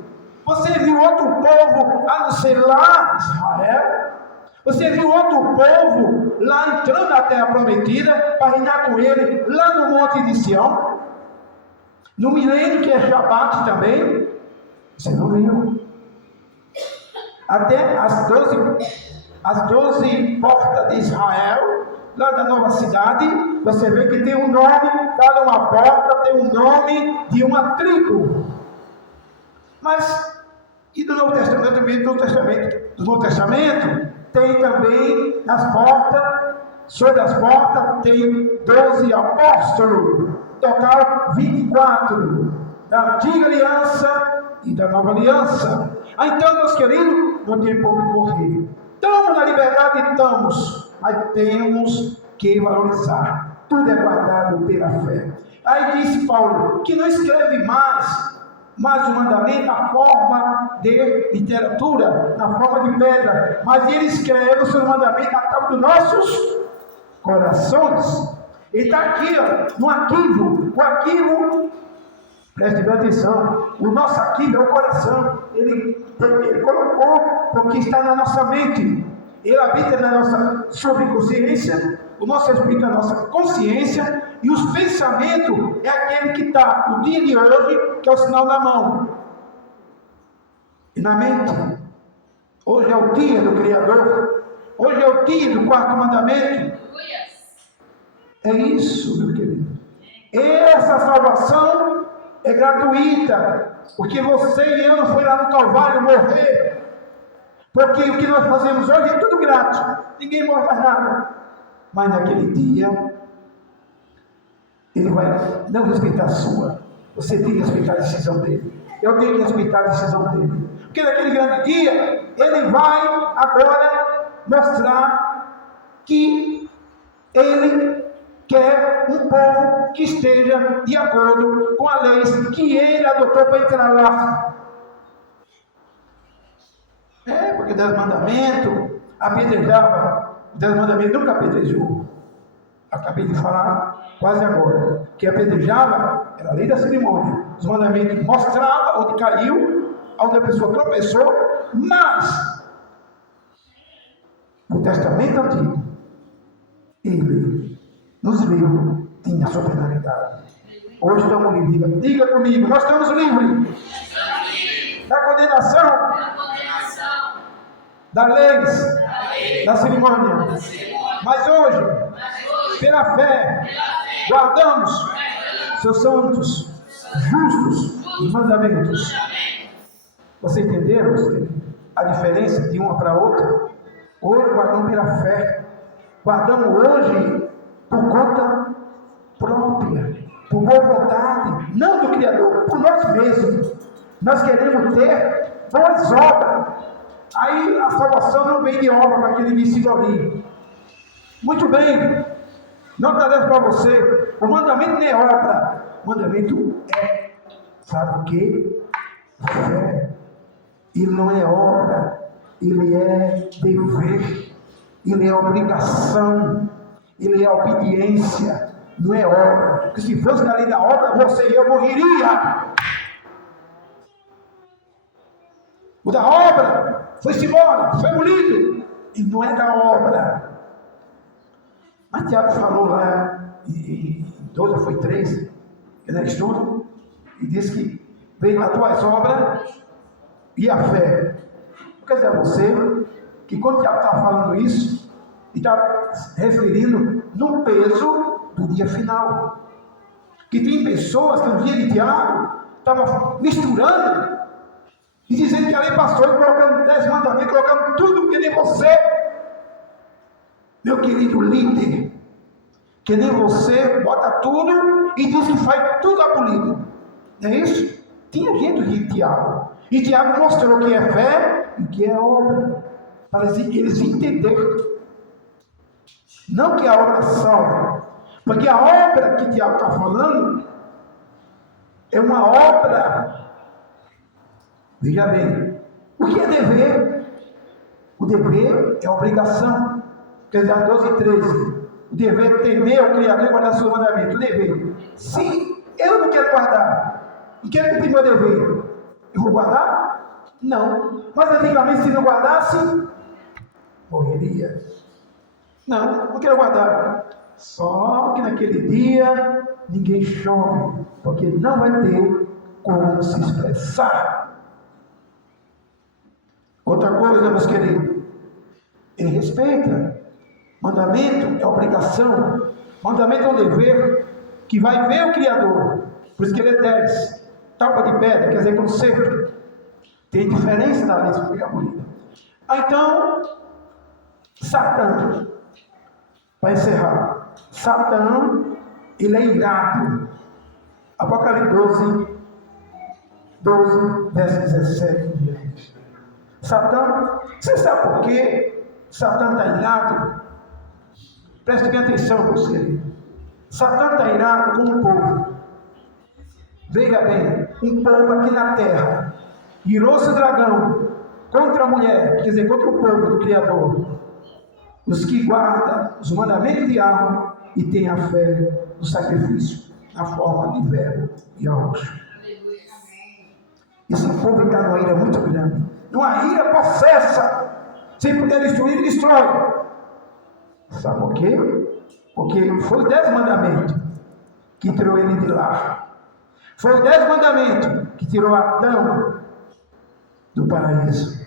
você viu outro povo a não ser lá Israel? Você viu outro povo lá entrando na terra prometida para reinar com ele lá no Monte de Sião? No milênio, que é Shabat também? Você não viu? Até as 12 portas de Israel, lá da nova cidade, você vê que tem um nome, cada uma porta tem um nome de uma tribo. Mas, e do Novo Testamento, do Novo Testamento, tem também nas portas, sobre as portas, tem 12 apóstolos, total 24, da antiga aliança e da nova aliança. Então, meus queridos, não tem por onde correr. Estamos na liberdade, estamos, mas temos que valorizar. Tudo é guardado pela fé. Aí disse Paulo, que não escreve mais o mandamento na forma de literatura, na forma de pedra, mas ele escreve o seu mandamento na tábua dos nossos corações. Ele está aqui, ó, no arquivo. O arquivo, preste bem atenção, o nosso arquivo é o coração. Ele colocou porque está na nossa mente. Ele habita na nossa subconsciência, o nosso espírito na nossa consciência, e os pensamentos é aquele que está no dia de hoje, que é o sinal da mão. E na mente. Hoje é o dia do Criador. Hoje é o dia do 4º mandamento. É isso, meu querido. Essa salvação é gratuita, porque você e eu não foi lá no Calvário morrer. Porque o que nós fazemos hoje é tudo grátis. Ninguém morre mais nada. Mas naquele dia, ele vai não respeitar a sua. Você tem que respeitar a decisão dele. Eu tenho que respeitar a decisão dele. Porque naquele grande dia, ele vai agora mostrar que ele quer um povo que esteja de acordo com a lei que ele adotou para entrar lá. Porque 10 mandamentos apedrejava. 10 mandamentos nunca apedrejou. Acabei de falar quase agora. Que apedrejava era a lei da cerimônia. Os mandamentos mostravam onde caiu, onde a pessoa tropeçou, mas o Testamento Antigo, ele, nos livros, tinha a sua penalidade. Hoje estamos livres. Diga comigo, nós estamos livres da condenação das leis, da cerimônia. Mas hoje, pela fé, guardamos seus santos, justos mandamentos. Você entendeu a diferença de uma para outra? Hoje guardamos pela fé. Guardamos hoje por conta própria, por boa vontade, não do Criador, por nós mesmos. Nós queremos ter boas obras. Aí a salvação não vem de obra para aquele versículo ali. Muito bem, não trazemos para você. O mandamento não é obra, o mandamento é, sabe o que? Fé. Ele não é obra, ele é dever, ele é obrigação, ele é obediência, não é obra. Porque se fosse na lei da obra, você e eu morreria. O da obra foi-se embora, foi engolido, e não é da obra. Mas Tiago falou lá, em 12 foi 13, que é estudo, e disse que veio as tuas obras e a fé. Quer dizer a você que quando o Tiago está falando isso, ele está referindo no peso do dia final. Que tem pessoas que no dia de Tiago estavam misturando e dizendo que a lei passou e colocando 10 mandamentos, colocando tudo que nem você, meu querido líder, que nem você bota tudo e diz que faz tudo abolido. Não é isso? Tinha gente de Tiago. E Tiago mostrou que é fé e que é obra. Para eles entenderem. Não que a obra salve. Porque a obra que Tiago está falando é uma obra. Veja bem. O que é dever? O dever é obrigação. Quer dizer, 12 e 13. O dever é temer o Criador e guardar seus mandamentos. O dever. Se eu não quero guardar, não quero cumprir meu dever, eu vou guardar? Não. Mas antigamente, se não guardasse, morreria. Não quero guardar. Só que naquele dia ninguém chove, porque não vai ter como se expressar. Outra coisa, meus queridos, ele respeita. Mandamento é obrigação. Mandamento é um dever que vai ver o Criador. Por isso que ele é 10. Tábua de pedra, quer dizer, conserto. Tem diferença na lei sobre a abolida. Então, Satã, para encerrar, Satã, ele é irado. Apocalipse 12, verso 17. Satã, você sabe por quê? Satã está irado? Preste bem atenção, você. Satã está irado com o povo. Veja bem, um povo aqui na terra irou-se o dragão contra a mulher, quer dizer, contra o povo do Criador. Os que guardam os mandamentos de alma e têm a fé no sacrifício, na forma de verbo e arroz. Esse povo está numa ira muito grande. Numa ira possessa. Se puder destruir, ele destrói. Sabe por quê? Porque foi os 10 mandamentos que tirou ele de lá. Foi os 10 mandamentos que tirou Adão do paraíso.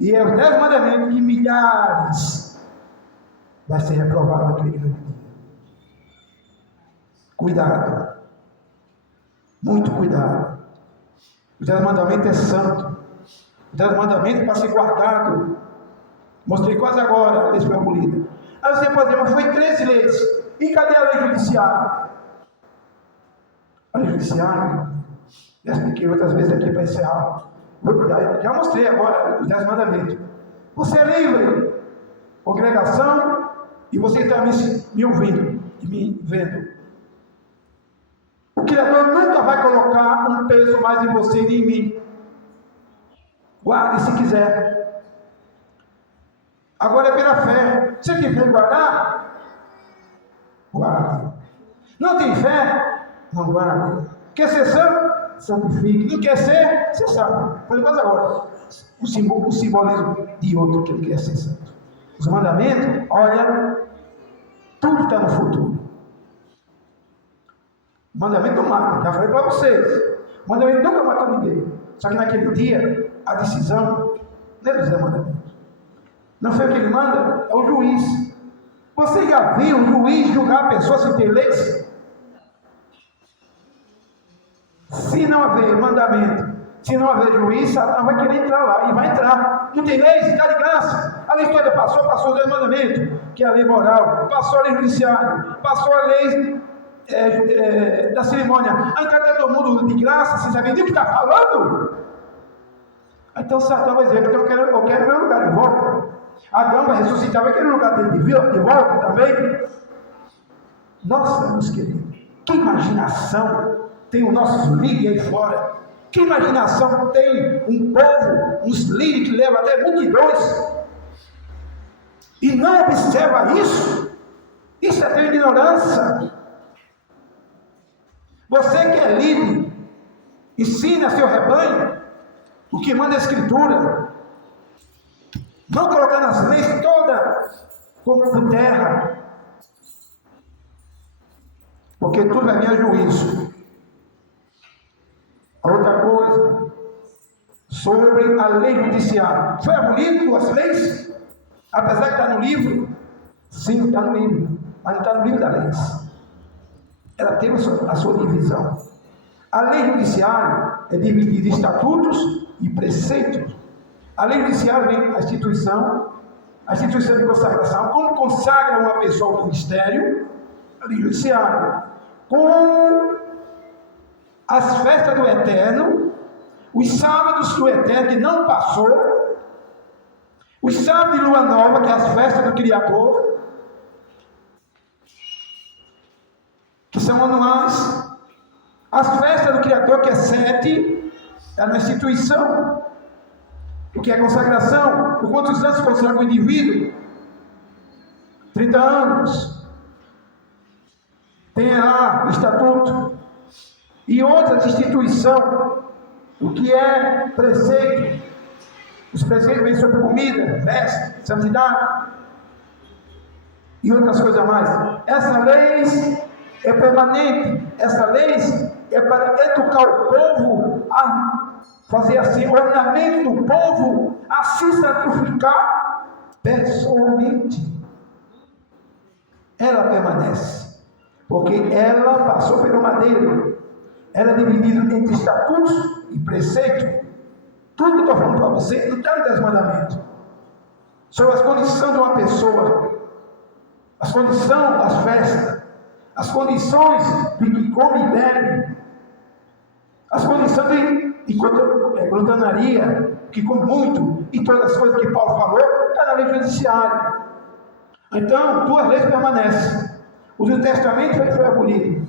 E é os 10 mandamentos que milhares vai ser reprovado naquele grande dia. Cuidado. Muito cuidado. Os 10 mandamentos é santo. Os 10 mandamentos é para ser guardado. Mostrei quase agora a lei abolida. Aí você pode dizer, mas foi 13 leis. E cadê a lei judiciária? A lei judiciária, já expliquei outras vezes aqui para encerrar. Já mostrei agora os 10 mandamentos. Você é livre, congregação, e você está me ouvindo e me vendo. O Criador nunca vai colocar um peso mais em você e em mim. Guarde se quiser. Agora é pela fé. Você tem fé em guardar? Guarde. Não tem fé? Não guarde. Quer ser santo? Santifique. Não quer ser? Você sabe. Por exemplo, agora, o simbolismo de outro que ele quer ser santo. Os mandamentos, olha, tudo está no futuro. O mandamento não mata. Já falei para vocês. O mandamento nunca matou ninguém. Só que naquele dia, a decisão não é dos mandamentos. Não foi o que ele manda? É o juiz. Você já viu o juiz julgar a pessoa sem ter leis? Se não haver mandamento, se não haver juiz, Satanás vai querer entrar lá, e vai entrar. Não tem leis, está de graça. A lei toda passou o mandamento, que é a lei moral, passou a lei judiciária, passou a lei da cerimônia. Aí está todo mundo de graça, sem saber nem o que está falando. Então Satanás vai dizer, então eu quero meu lugar de volta. Adão vai ressuscitar, vai querer o lugar dele de volta também. Nossa, meus queridos, que imaginação tem os nossos líderes aí fora. Que imaginação tem um povo, uns líderes que levam até multidões e não observa isso. Isso é ter ignorância. Você que é líder, ensina seu rebanho o que manda a Escritura. Não colocando as leis todas como por terra, porque tudo vai vir a juízo. Outra coisa, sobre a lei judiciária. Foi abolido as leis? Apesar de estar no livro? Sim, está no livro, mas não está no livro da lei. Ela teve a sua divisão. A lei judiciária é dividida em estatutos e preceitos. A lei judiciária vem a instituição de consagração, como consagra uma pessoa ao ministério, a lei judiciária, com as festas do Eterno, os sábados do Eterno que não passou, os sábados de lua nova, que é as festas do Criador, que são anuais, as festas do Criador, que é 7, é na instituição. O que é consagração? Por quantos anos consagra o indivíduo? 30 anos. Tem lá o estatuto. E outras instituições. O que é preceito? Os preceitos vêm sobre comida, veste, santidade. E outras coisas mais. Essa lei é permanente. Essa lei é para educar o povo a fazer assim, o ornamento do povo a se santificar pessoalmente. Ela permanece, porque ela passou pelo madeiro. Ela é dividida entre estatutos e preceitos. Tudo que eu estou falando para você não está no 10 mandamentos. Sobre as condições de uma pessoa, as condições das festas, as condições de que come e bebe, as condições de glutonaria, que come muito, e todas as coisas que Paulo falou, está na lei judiciária. Então, duas leis permanecem. O do Testamento foi abolido.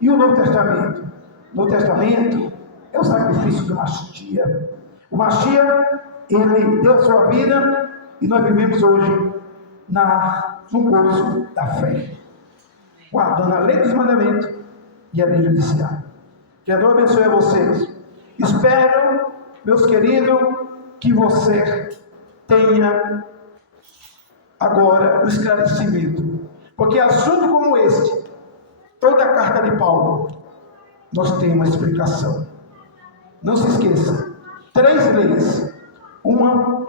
E o Novo Testamento? O Novo Testamento é o sacrifício do Mashiach. O Mashiach, ele deu a sua vida, e nós vivemos hoje no curso da fé, guardando a lei dos mandamentos e a lei judiciária. Que Deus abençoe a vocês. Espero, meus queridos, que você tenha agora o esclarecimento. Porque assunto como este, toda a carta de Paulo, nós temos uma explicação. Não se esqueça, 3 leis. Uma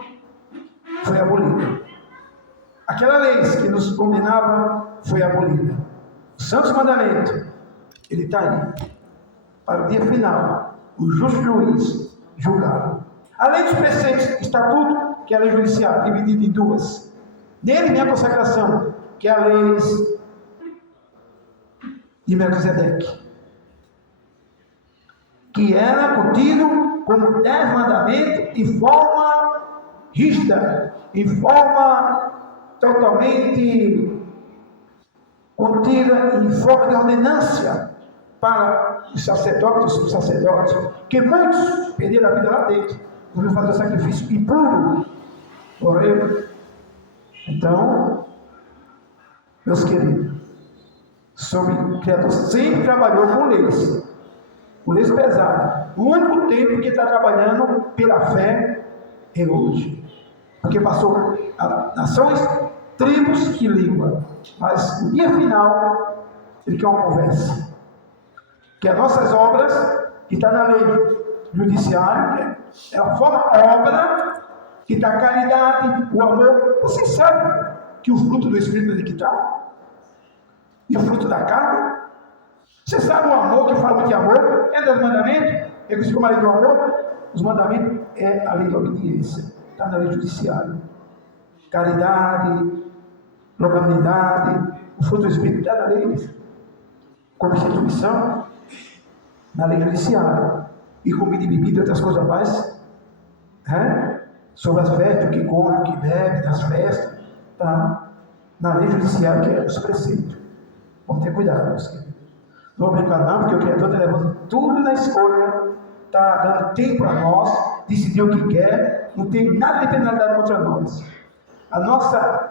foi abolida. Aquela lei que nos condenava foi abolida. O Santo Mandamento, ele está aí. Para o dia final, o justo juiz julgá-lo. A lei dos preceitos, estatuto, que é a lei judiciária, dividida em 2. Nele vem a consagração, que é a lei de Melquisedeque, que era contido como 10 mandamentos em forma rígida, em forma totalmente contida, em forma de ordenância para os sacerdotes e os sacerdotes, que muitos perderam a vida lá dentro, por fazer sacrifício impuro por ele. Então, meus queridos, o Criador sempre trabalhou com leis pesadas. O único tempo que está trabalhando pela fé é hoje, porque passou nações, tribos e língua, mas no dia final ele quer uma conversa, que as nossas obras, que está na lei judiciária, ela forma obra que está a caridade, o amor. Você sabe que o fruto do Espírito é de que está? E o fruto da carne? Você sabe o amor, que fala de amor, é dos mandamentos? É que a lei do amor? Os mandamentos é a lei da obediência. Está na lei judiciária. Caridade, longanimidade, o fruto do Espírito está na lei. Constituição, na lei judiciária. E comida e bebida, outras coisas mais. Sobre as festas, o que come, o que bebe, das festas. Tá? Na lei judiciária, que é os preceitos. Vamos ter cuidado, meus queridos. Não vou brincar não, porque o Criador está levando tudo na escolha, está dando tempo para nós, decidir o que quer, não tem nada de penalidade contra nós. A nossa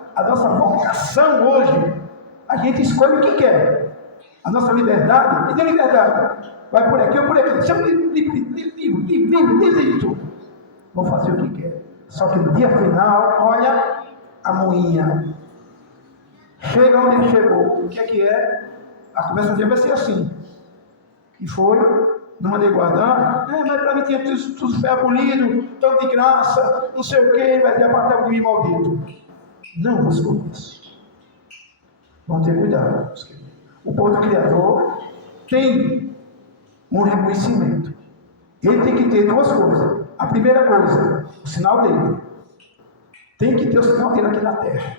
vocação hoje, a gente escolhe o que quer. A nossa liberdade, e de liberdade, vai por aqui ou por aqui, chama livre de tudo. Vamos fazer o que quer. Só que no dia final, olha a moinha. Chega onde ele chegou. O que é? A conversa um dia vai ser assim. E foi, não mandei guardar. Mas para mim tinha tudo ferro polido, tanto de graça, não sei o que, vai ter apartado de mim maldito. Não vos conheço. Vamos ter cuidado, meus queridos. O povo do Criador tem um reconhecimento. Ele tem que ter duas coisas. A primeira coisa, o sinal dele. Tem que ter o sinal dele aqui na terra.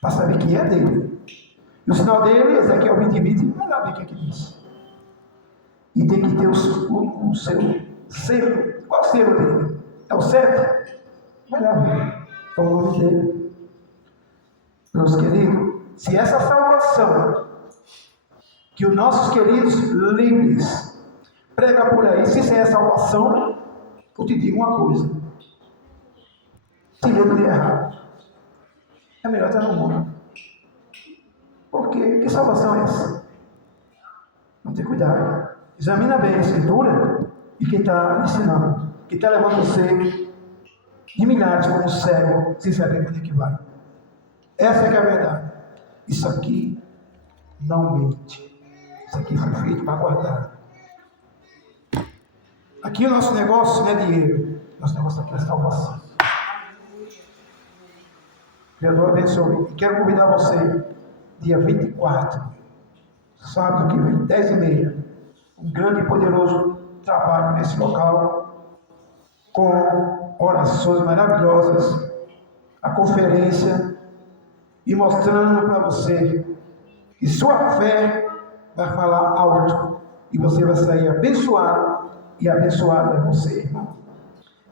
Para saber que é dele. E o sinal dele, Ezequiel 20, vai lá ver o que é que diz. E tem que ter o seu selo. Qual o selo dele? É o 7? Vai lá ver. É o nome dele. Meus queridos, se essa salvação que os nossos queridos líderes pregam por aí, se isso é salvação, eu te digo uma coisa. Se lembra de errado. É melhor estar no mundo. Por quê? Que salvação é essa? Vamos ter cuidado. Examina bem a Escritura e quem está ensinando, que está levando você de milhares como cego, sem saber para onde é que vai. Essa é que é a verdade. Isso aqui não mente. Isso aqui foi feito para guardar. Aqui o nosso negócio não é dinheiro. Nosso negócio aqui é salvação. Criador abençoe. E quero convidar você, dia 24, sábado que vem, 10h30, um grande e poderoso trabalho nesse local, com orações maravilhosas, a conferência, e mostrando para você que sua fé vai falar alto, e você vai sair abençoado, e abençoado é você, irmão.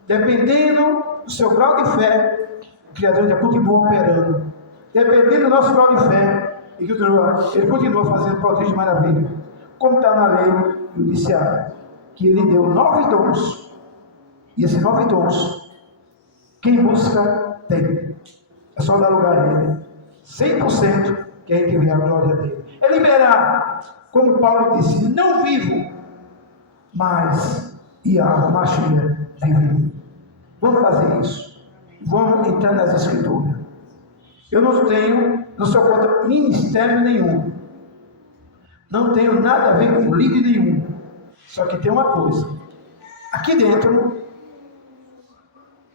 Dependendo do seu grau de fé, o Criador já continua operando. Dependendo do nosso grau de fé, ele continua fazendo prodígio de maravilha. Como está na lei judiciária, que ele deu 9 dons. E esses 9 dons, quem busca, tem. É só dar lugar a ele. 100% que a gente vê a glória dele. É liberar, como Paulo disse, não vivo, mas Yahweh Mashiach vive em mim. Vamos fazer isso. Vamos entrar nas Escrituras. Eu não sou contra ministério nenhum. Não tenho nada a ver com líder nenhum. Só que tem uma coisa. Aqui dentro,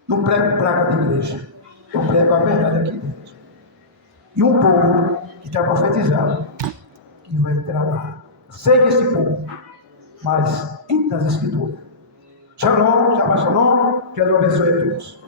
não prego praga de igreja. Eu prego a verdade aqui dentro. E um povo que está profetizado, que vai entrar lá. Segue esse povo, mas entre nas Escrituras. Shalom, shalom, shalom. Que Deus abençoe a todos.